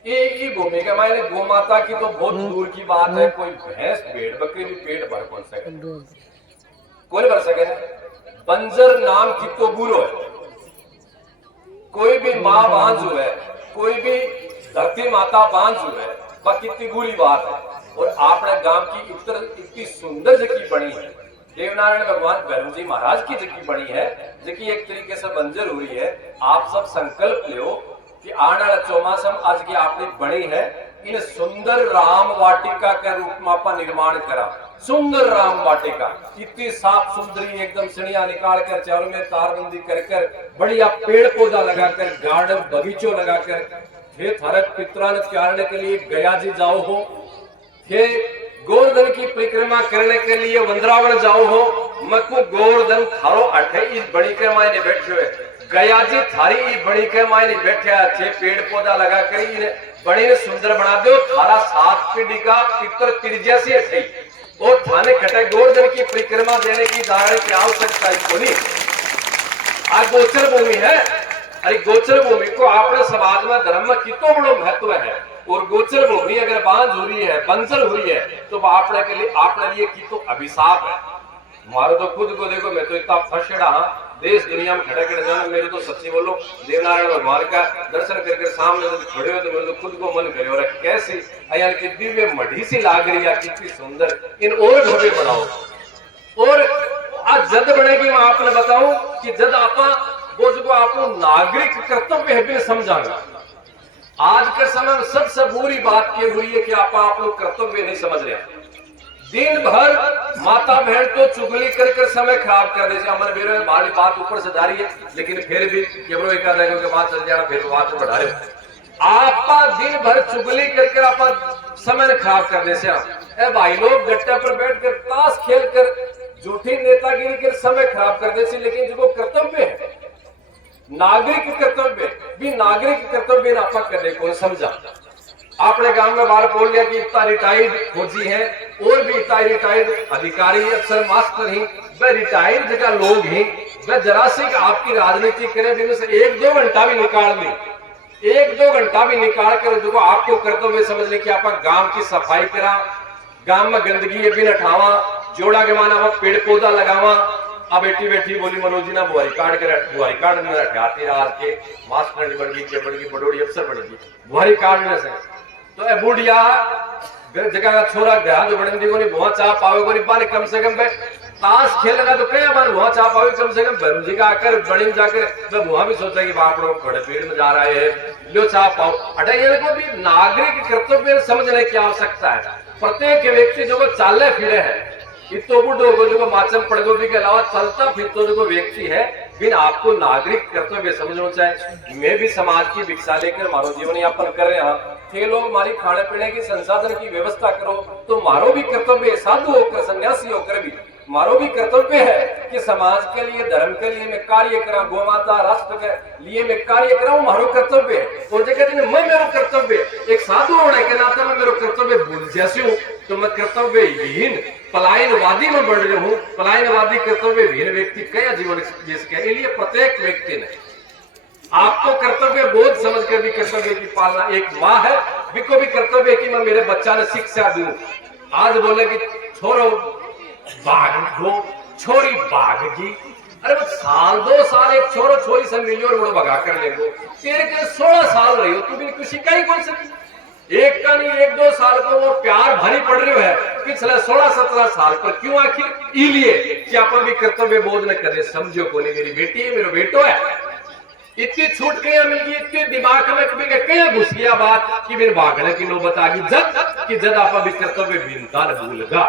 ये भूमि के माने गौ माता की तो बहुत दूर की बात है कोई भैंस भेड़ बकरी भी पेट भर कौन सके कौन भर सके बंजर नाम कितो बुरो है कोई भी माँ बांझ है कोई भी धरती माता बांझ है वह कितनी बुरी बात है। और आपने गांव की इतनी सुंदर जगह बनी है देवनारायण भगवान भैरव जी महाराज की जगह बनी है जबकि एक तरीके से बंजर हुई है। आप सब संकल्प लो कि आने वाला चौमासम आज की आपने बनी है इन सुंदर राम वाटिका के रूप में आपका निर्माण करा सुंदर राम वाटिका इतनी साफ सुंदरी एकदम सिड़िया निकाल कर चारों में तारबंदी कर बढ़िया पेड़ पौधा लगाकर गार्डन बगीचों लगाकर फिर थारे पितरा ने त्यारने के लिए गया जी जाओ हो फिर गोवर्धन की परिक्रमा करने के लिए वंद्रावन जाओ हो मको गोवर्धन थारो अठे इस बड़ी के मायने बैठे हुए गया जी थारी इस बड़ी के मायने बैठे अच्छे पेड़ पौधा लगा कर बड़ी ने सुंदर बना दो थारा 7 पीढ़ी का पितर त्रिज्या से अठे और थाने कटे गोवर्धन की परिक्रमा देने की धारण की आवश्यकता ही आज गोचर भूमि है। अरे गोचर भूमि को अपने समाज में धर्म में कितना बड़ा महत्व है और गोचर भूमि अगर बांझ हो रही है, बंजर हो रही है, तो आपने के लिए की तो अभिशाप है। मारो तो खुद को देखो, मैं तो इतना फंसड़ा देश दुनिया में खड़े खड़े जाना, मेरे तो सच्ची बोलो देवनारायण भगवान का दर्शन करके सामने जब खड़े हो तो मेरे तो खुद को मन करे और कैसी यानी कि दिव्य मढ़ी सी लाग रही है, कितनी सुंदर, इन और भव्य बनाओ। और आज जद बनेगी मैं आपने बताऊं कि जद आपा वो जो आपको नागरिक कर्तव्य है बिन समझाना। आज के समय में सबसे बुरी बात ये हुई है कि आप लोग कर्तव्य नहीं समझ रहे। दिन भर माता बहन तो चुगली कर समय खराब कर देते। हमारे मेरे बारी बात ऊपर से जा रही है, लेकिन फिर भी केवल एक के बाद चल जाना, फिर बात को बढ़ा रहे हो। आप दिन भर चुगली करके आप समय खराब कर देते हैं। भाई लोग गट्टे पर बैठ कर ताश खेल कर झूठी नेतागिरी कर समय खराब कर देते, लेकिन जो कर्तव्य है नागरिक कर्तव्य भी नागरिक कर्तव्य आपा करने को समझा। आपने गांव में बार बोल लिया कि इतना रिटायर्ड फौजी है और भी इतना रिटायर्ड अधिकारी अफसर मास्टर ही वह रिटायर्ड जगह लोग ही वह जरा से आपकी राजनीति करे दिन से 1-2 घंटा भी निकाल ली, 1-2 घंटा भी निकाल कर जो आपको कर्तव्य समझ ले कि आप गांव की सफाई करा, गांव में गंदगी बिन हटावा, जोड़ा के माना पेड़ पौधा लगावा। अब बेटी बेटी बोली मनोजी ना बुआरी काट में हटाते आज के मास्टर बन गई बड़ोड़ी अफसर बनेगी बुआरी काटने से तो बुढ़िया जगह का छोरा गया जो बड़े को नहीं बहुत चाह पावे बार कम से कम ताश खेलेगा तो कई बार वहां चाह पावे कम से कम भरूजी का आकर बड़ी जाकर वहां भी सोचा कि बाप लोग बड़े पेड़ में जा रहे हैं लो चाह पाओ अटा ये को भी नागरिक कर्तव्य समझने की आवश्यकता है। प्रत्येक व्यक्ति जो चाले फिरे है इतो बुढ़ो को जो माचम पड़गोभी के अलावा चलता फिरता जो व्यक्ति है बिन आपको नागरिक कर्तव्य समझना चाहिए। मैं भी समाज की भिक्षा लेकर मारो जीवन यापन कर रहे हैं, थे लोग हमारी खाने पीने की संसाधन की व्यवस्था करो तो मारो भी कर्तव्य है। साधु होकर सन्यासी होकर भी मारो भी कर्तव्य है कि समाज के लिए धर्म के लिए मैं कार्य करा, गौ माता राष्ट्र के लिए मैं कार्य करा, मारो कर्तव्य है। और जगह दिन मैं मेरा कर्तव्य एक साधु होने के नाते मैं मेरा कर्तव्य भूल जैसे हूँ तो मैं कर्तव्य विहीन पलायनवादी में बढ़ रहा हूँ। पलायनवादी कर्तव्य विहीन व्यक्ति कया जीवन जिसके लिए प्रत्येक व्यक्ति ने आपको कर्तव्य बोध समझ कर भी कर्तव्य की पालना। एक माँ है बिको भी कर्तव्य कि मैं मेरे बच्चा ने शिक्षा दूं। आज बोले कि छोरो बाघ दो छोरी बाघ की, अरे वो साल 2 साल एक छोरो छोरी से मिली और वो भगा कर ले गो तेरे के 16 साल रही हो तू भी कुछ शिकाई बोल सकी। एक का नहीं 1-2 साल को वो प्यार भारी पड़ रही है पिछले 16-17 साल पर क्यों आखिर इलिए कि अपन भी कर्तव्य बोध न करे। समझो को नहीं मेरी बेटी है मेरा बेटो है इतनी छूट कहीं मिल गई इतनी दिमाग में कभी कहीं घुस गया बात कि मेरे भागने की नौबत आ गई जद आप भी कर्तव्य भिन्नता भूलगा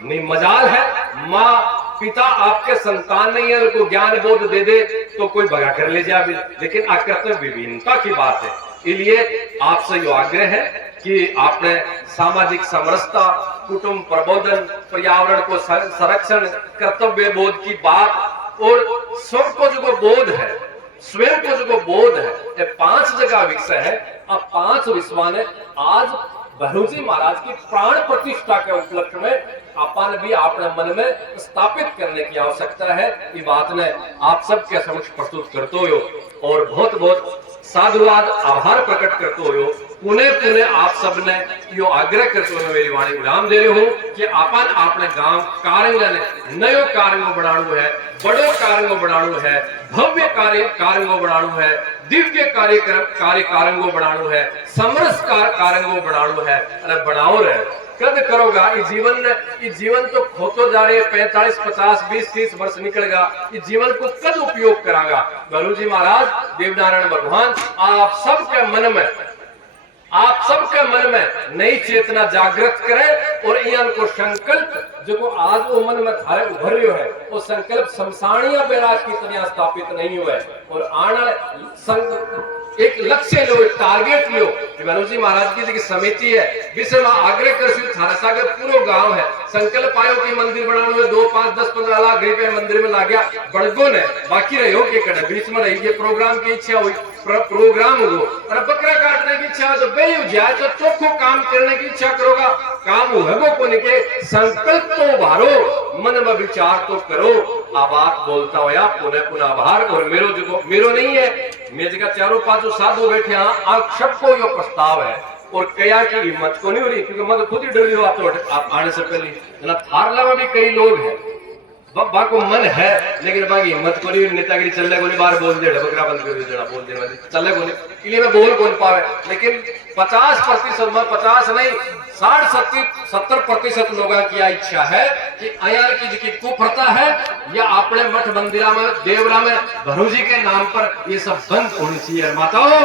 नहीं। मजाल है माँ पिता आपके संतान नहीं है उनको ज्ञान बोध दे दे तो कोई भगा कर ले जाए, लेकिन कर्तव्य विभिन्नता की बात है। इसलिए आपसे यो आग्रह है कि आपने सामाजिक समरसता कुटुंब प्रबोधन पर्यावरण को संरक्षण कर्तव्य बोध की बात और स्व को जो बोध है स्वयं को जो बोध है ये 5 जगह विषय है। अब 5 विश्वास ने आज भरूजी महाराज की प्राण प्रतिष्ठा के उपलक्ष्य में अपन भी अपने मन में स्थापित करने की आवश्यकता है। ये बात ने आप सबके समक्ष प्रस्तुत करते हो और बहुत बहुत साधुवाद आभार प्रकट करते हो। पुनः आप सबने यो आग्रह करते हुए मेरी वाणी विराम दे रहे हूँ कि अपन अपने गांव कार्य ने नयो कार्य बनाणु है, बड़ो कार्य बनाणु है, भव्य कार्य बनाणु है, दिव्य कार्य बनाणु है, समरस कार्य बनाणु है। अरे बनाओ रहे कद करोगा ये जीवन तो खोतो जा रहे 45, 50, 20, 30 वर्ष निकलेगा। ये जीवन को कद उपयोग करागा। भरूजी महाराज देवनारायण भगवान आप सबके मन में नई चेतना जागृत करे और इनको संकल्प जो आज वो मन में थारे उभर रहे है वो संकल्प शमशानिया बैराज की तरह स्थापित नहीं हुए और आना एक लक्ष्य लो, एक टारगेट लो। भरूजी महाराज की समिति है विषय में आग्रह कर पूरा गांव है संकल्प आयो कि मंदिर बनाने में 2, 5, 10, 15 लाख रुपए मंदिर में लाग गया बड़गो ने बाकी रहे हो कि बीच में रही प्रोग्राम की इच्छा हुई प्रोग्राम हो और बकरा काटने की इच्छा तो बेयू जाए तो चोखो काम करने की इच्छा करोगा काम होगो को निके संकल्प तो उभारो मन में विचार तो करो। बात बोलता हो या पुनः आभार। और मेरो नहीं है मैं जगह 4-5 साधु बैठे हाँ सबको यो प्रस्ताव है और कया की हिम्मत को नहीं हो रही, क्योंकि मैं तो खुद ही डर रही हूँ आप आने से पहले। जना थारला में भी कई लोग हैं, बा को मन है लेकिन बाकी हिम्मत को नहीं, नेतागिरी चलने को नहीं, बाहर बोल दे बकरा बंद कर देना, बोल देना चलने को नहीं, इसलिए मैं बोल कौन पावे। लेकिन 50% में 50 नहीं 60-70% लोगों की इच्छा है कि अयार की जिकी कुप्रथा है या अपने मठ मंदिरा में देवरा में भरोजी के नाम पर ये सब बंद होनी चाहिए। माताओं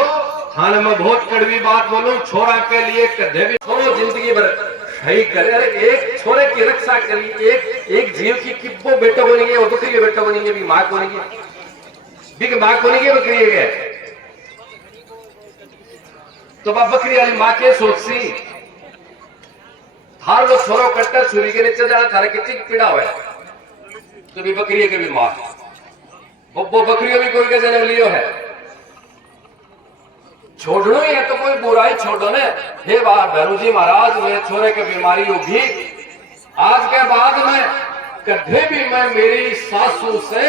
थाने में बहुत कड़वी बात बोलूं, छोरा के लिए कदे भी छोड़ो जिंदगी भर सही करे। अरे एक छोरे की रक्षा करी, एक जीव की किप्पो बेटा बनेंगे और बकरी के बेटा बनेंगे, भी माँ बनेंगे, बिग माँ बनेंगे बकरी के। तो बाप बकरी वाली माँ के सोचती थार लो छोरो कट्टा छुरी के नीचे जाना थारे कितनी पीड़ा हुआ है, तो भी बकरी के भी माँ वो बकरियों भी कोई का जन्म लियो है। छोड़ो ही है तो कोई बुराई छोड़ो ने। हे भैरू जी महाराज मेरे छोरे की बीमारी होगी, आज के बाद में कभी भी मैं मेरी सासू से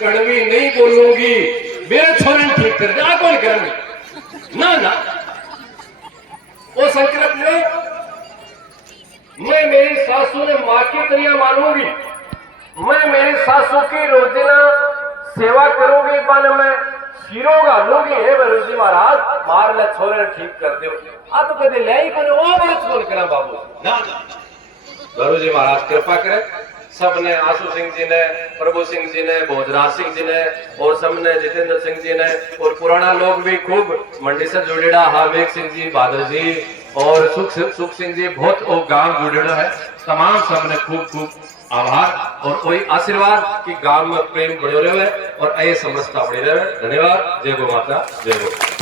कड़वी नहीं बोलूंगी, मेरे छोरे ने ठीक कर दिया कौन करेंगे ना ना। वो संकल्प ले मैं मेरी सासू ने माँ की तरह मानूंगी, मैं मेरी सासू की रोजाना सेवा करूंगी, बन में सिरों घालूंगी। हे भैरू जी महाराज मार ले छोरे ठीक कर दो। आ तो कदे ले ही कोने ओ बात बोल करा बाबू ना। भैरू जी महाराज कृपा करे, सबने आशु सिंह जी ने, प्रभु सिंह जी ने, भोजराज सिंह जी ने और सबने जितेंद्र सिंह जी ने और पुराना लोग भी खूब मंडी से जुड़ेड़ा, हार्वेक सिंह जी, बहादुर जी और सुख सिंह जी बहुत वो गांव जुड़ेड़ा है। तमाम सबने खूब आभार और कोई आशीर्वाद कि गांव में प्रेम बढ़े रहे और ऐसे समझता बढ़ी रहे। धन्यवाद। जय गो माता, जय गो।